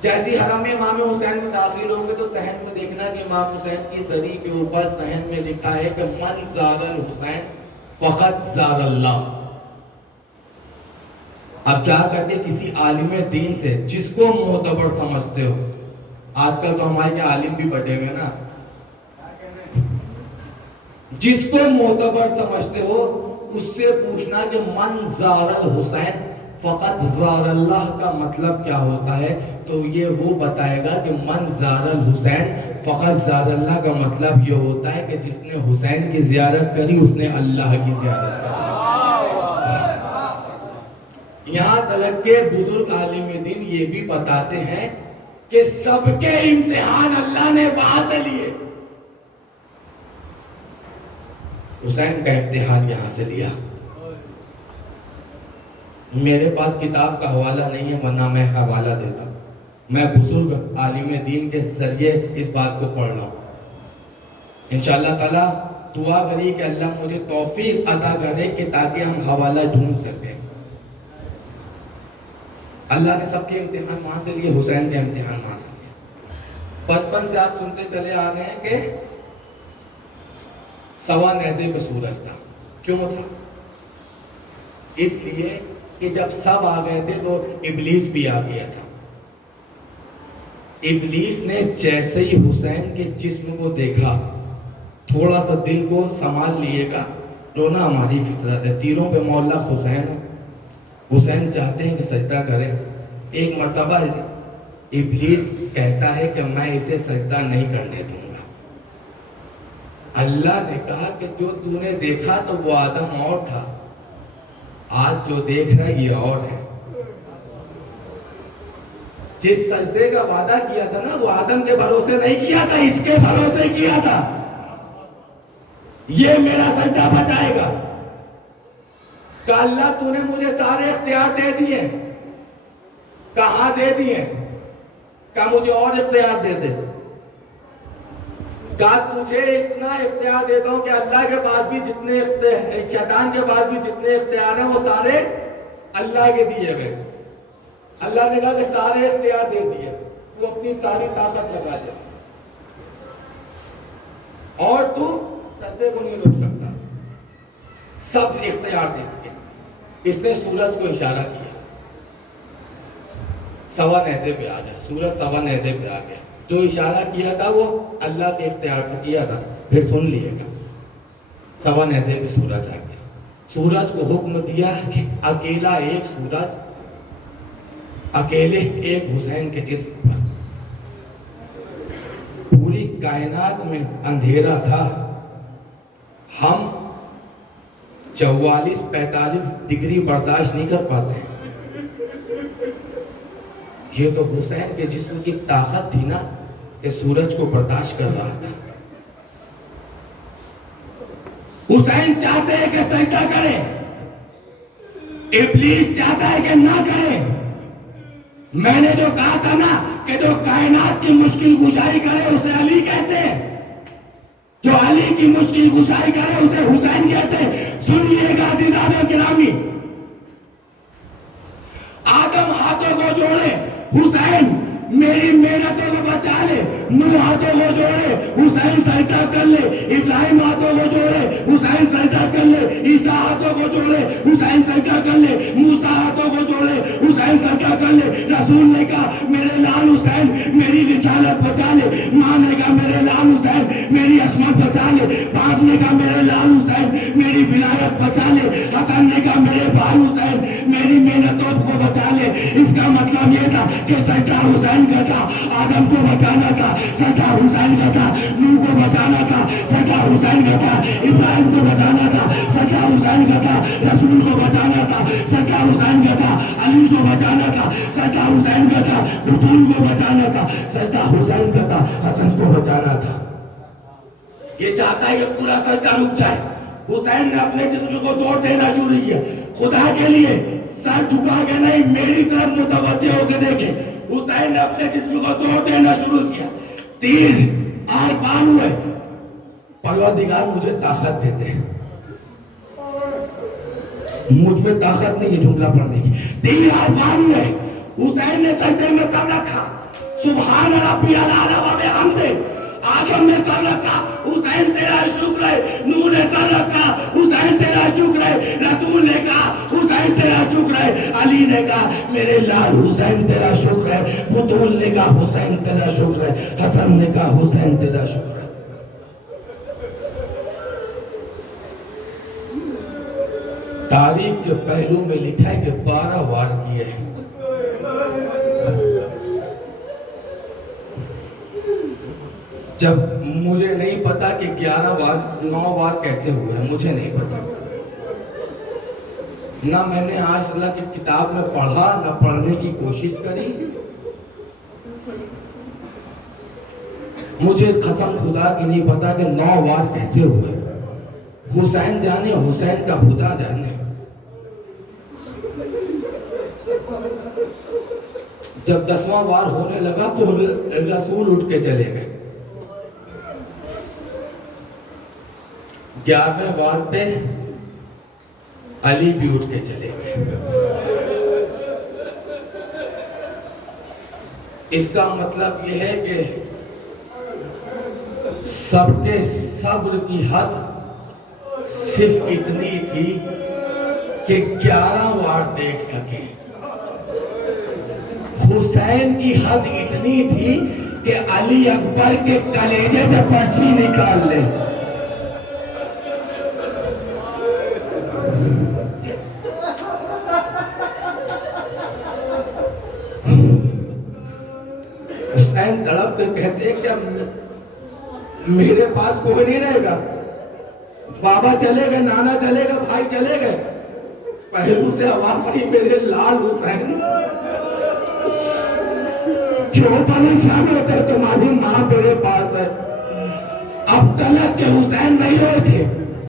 جیسی حرم امام حسین میں داخل ہو گئے تو صحن میں دیکھنا کہ امام حسین کی زری کے اوپر صحن میں لکھا ہے کہ من زار الحسین فقط زار اللہ۔ اب جا کر کے کسی عالم دین سے جس کو معتبر سمجھتے ہو، آج کل تو ہمارے کیا عالم بھی بٹے ہوئے نا، جس کو معتبر سمجھتے ہو اس سے پوچھنا کہ من زار الحسین فقط زار اللہ کا مطلب کیا ہوتا ہے، تو یہ وہ بتائے گا کہ من زار الحسین فقط زار اللہ کا مطلب یہ ہوتا ہے کہ جس نے حسین کی زیارت کری اس نے اللہ کی زیارت کری۔ یہاں تک کہ بزرگ عالم دین یہ بھی بتاتے ہیں کہ سب کے امتحان اللہ نے وہاں سے لیے، حسین کا امتحان یہاں سے لیا۔ میرے پاس کتاب کا حوالہ نہیں ہے ورنہ میں حوالہ دیتا، میں بزرگ عالم دین کے ذریعے اس بات کو پڑھ رہا ہوں۔ انشاءاللہ تعالی دعا کریے کہ اللہ مجھے توفیق عطا کرے کہ تاکہ ہم حوالہ ڈھونڈ سکیں۔ اللہ نے سب کے امتحان وہاں سے لیے، حسین کے امتحان وہاں سے لیے۔ بچپن سے آپ سنتے چلے آ رہے ہیں کہ سوا نیزے پہ سورج تھا۔ کیوں تھا؟ اس لیے کہ جب سب آ گئے تھے تو ابلیس بھی آ گیا تھا۔ ابلیس نے جیسے ہی حسین کے جسم کو دیکھا تھوڑا سا دل کو سنبھال لیے گا، رونا ہماری فطرت ہے، تیروں پہ معلق حسین ہے، حسین چاہتے ہیں کہ سجدہ کرے۔ ایک مرتبہ ابلیس کہتا ہے کہ میں اسے سجدہ نہیں کرنے دوں گا۔ اللہ نے کہا کہ جو تو نے دیکھا تو وہ آدم اور تھا، آج جو دیکھ رہا یہ اور ہے۔ جس سجدے کا وعدہ کیا تھا نا وہ آدم کے بھروسے نہیں کیا تھا، اس کے بھروسے کیا تھا، یہ میرا سجدہ بچائے گا۔ کہ اللہ تو نے مجھے سارے اختیار دے دیے، کہاں دے دیے، کہ مجھے اور اختیار دے دے۔ کہ تجھے اتنا اختیار دیتا ہوں کہ اللہ کے پاس بھی جتنے شیطان کے پاس بھی جتنے اختیار ہیں وہ سارے اللہ کے دیے ہوئے۔ اللہ نے کہا کہ سارے اختیار دے دیے، تو اپنی ساری طاقت لگا دے اور تو سجدے کو نہیں روک سکتا، سب اختیار دے دیے۔ اس نے سورج کو اشارہ کیا، سوا نیزے پہ آ گیا، سورج سوا نیزے پہ آ گیا۔ جو اشارہ کیا تھا وہ اللہ کے اختیار سے کیا تھا، پھر سن لیے گا، سوا نیزے پہ سورج آ گیا۔ سورج کو حکم دیا کہ اکیلا ایک سورج اکیلے ایک حسین کے جسم پر. پوری کائنات میں اندھیرا تھا. ہم 44-45 ڈگری برداشت نہیں کر پاتے. یہ تو حسین کے جسم کی طاقت تھی نا کہ سورج کو برداشت کر رہا تھا. حسین چاہتے ہیں کہ سجدہ کرے, ابلیس چاہتا ہے کہ نہ کرے. میں نے جو کہا تھا نا کہ جو کائنات کی مشکل کشائی کرے اسے علی کہتے ہیں, جو علی کی مشکل کشائی کرے اسے حسین کہتے ہیں. سنیے گا عزیزان گرامی, آدم ہاتھوں کو جوڑے, حسین میری محنتوں کو بچا لے. نوح ہاتھوں کو جوڑے, حسین سجدہ کر لے. ابراہیم ہاتھوں کو جوڑے, حسین سجدہ کر لے. عیسیٰ ہاتھوں کو جوڑے, حسین سجدہ کر لے. موسیٰ ہاتھوں کو جوڑے, حسین سجدہ کر لے. رسول نے کہا میرے لال حسین میری رسالت بچا لے. ماں نے کہا میرے لال حسین میری عصمت بچا لے. باپ نے کہا میرے لال حسین میری ولایت بچا لے. حسن نے کہا میرے بھائی حسین میری محنتوں کو بچا لے. اس کا مطلب یہ تھا کہ سجدہ حسین کا تھا. آدم کو بچانا تھا, سجدہ حسین کا تھا. نوح کو بچانا تھا, سجدہ حسین کا تھا. ابراہیم کو بچانا تھا, سجدہ حسین کا تھا. رسول کو بچانا تھا, سجدہ حسین کا تھا. علی کو بچانا تھا, سجدہ حسین کا تھا. بطول کو بچانا تھا, سجدہ حسین کا تھا. حسن کو بچانا تھا. یہ چاہتا ہے کہ پورا سجدہ رک جائے. حسین نے اپنے جسم کو توڑ دینا شروع کیا. خدا کے لیے سر جھکا کے نہیں, میری طرف متوجہ ہو کے دیکھیں. حسین نے اپنے جسم کو توڑ دینا شروع کیا. تیر آر پار ہوئے. پروردگار مجھے طاقت دیتے, مجھ میں طاقت نہیں ہے جملہ پڑھنے کی. تیر آر پار ہوئے. حسین نے سجدے میں سر رکھا. سبحان ربی الاعلی و بحمدہ. آدم نے سر رکھا, حسین تیرا شکر ہے. نوح نے سر رکھا, حسین تیرا شکر ہے. رسول نے کہا حسین تیرا شکر ہے. علی نے کہا میرے لال حسین تیرا شکر ہے. بطول نے کہا حسین تیرا شکر ہے. حسن نے کہا حسین تیرا شکر ہے. تاریخ کے پہلو میں لکھا ہے کہ 12 وار کیے ہیں. جب مجھے نہیں پتا کہ 11 وار 9 وار کیسے ہوئے ہیں, مجھے نہیں پتا. نہ میں نے آج اللہ کی کتاب میں پڑھا, نہ پڑھنے کی کوشش کری. مجھے قسم خدا کی نہیں پتا کہ 9 وار کیسے ہوئے. حسین جانے, حسین کا خدا جانے. جب 10واں وار ہونے لگا تو رسول اٹھ کے چلے گئے. 11ویں وار پہ علی بھی اٹھ کے چلے گئے. اس کا مطلب یہ ہے کہ سب کے صبر کی حد صرف اتنی تھی کہ 11 وار دیکھ سکے. حسین کی حد اتنی تھی کہ علی اکبر کے کلیجے سے پرچی نکال لے. حسین تڑپ کے کہتے ہیں کہ میرے پاس کوئی نہیں رہے گا. بابا چلے گئے, نانا چلے گئے, بھائی چلے گئے. پہلو سے آواز آئی میرے لال حسین کیوں پریشان ہوتے, تمہاری ماں میرے پاس ہے. اب تلک کے حسین نہیں ہوئے تھے.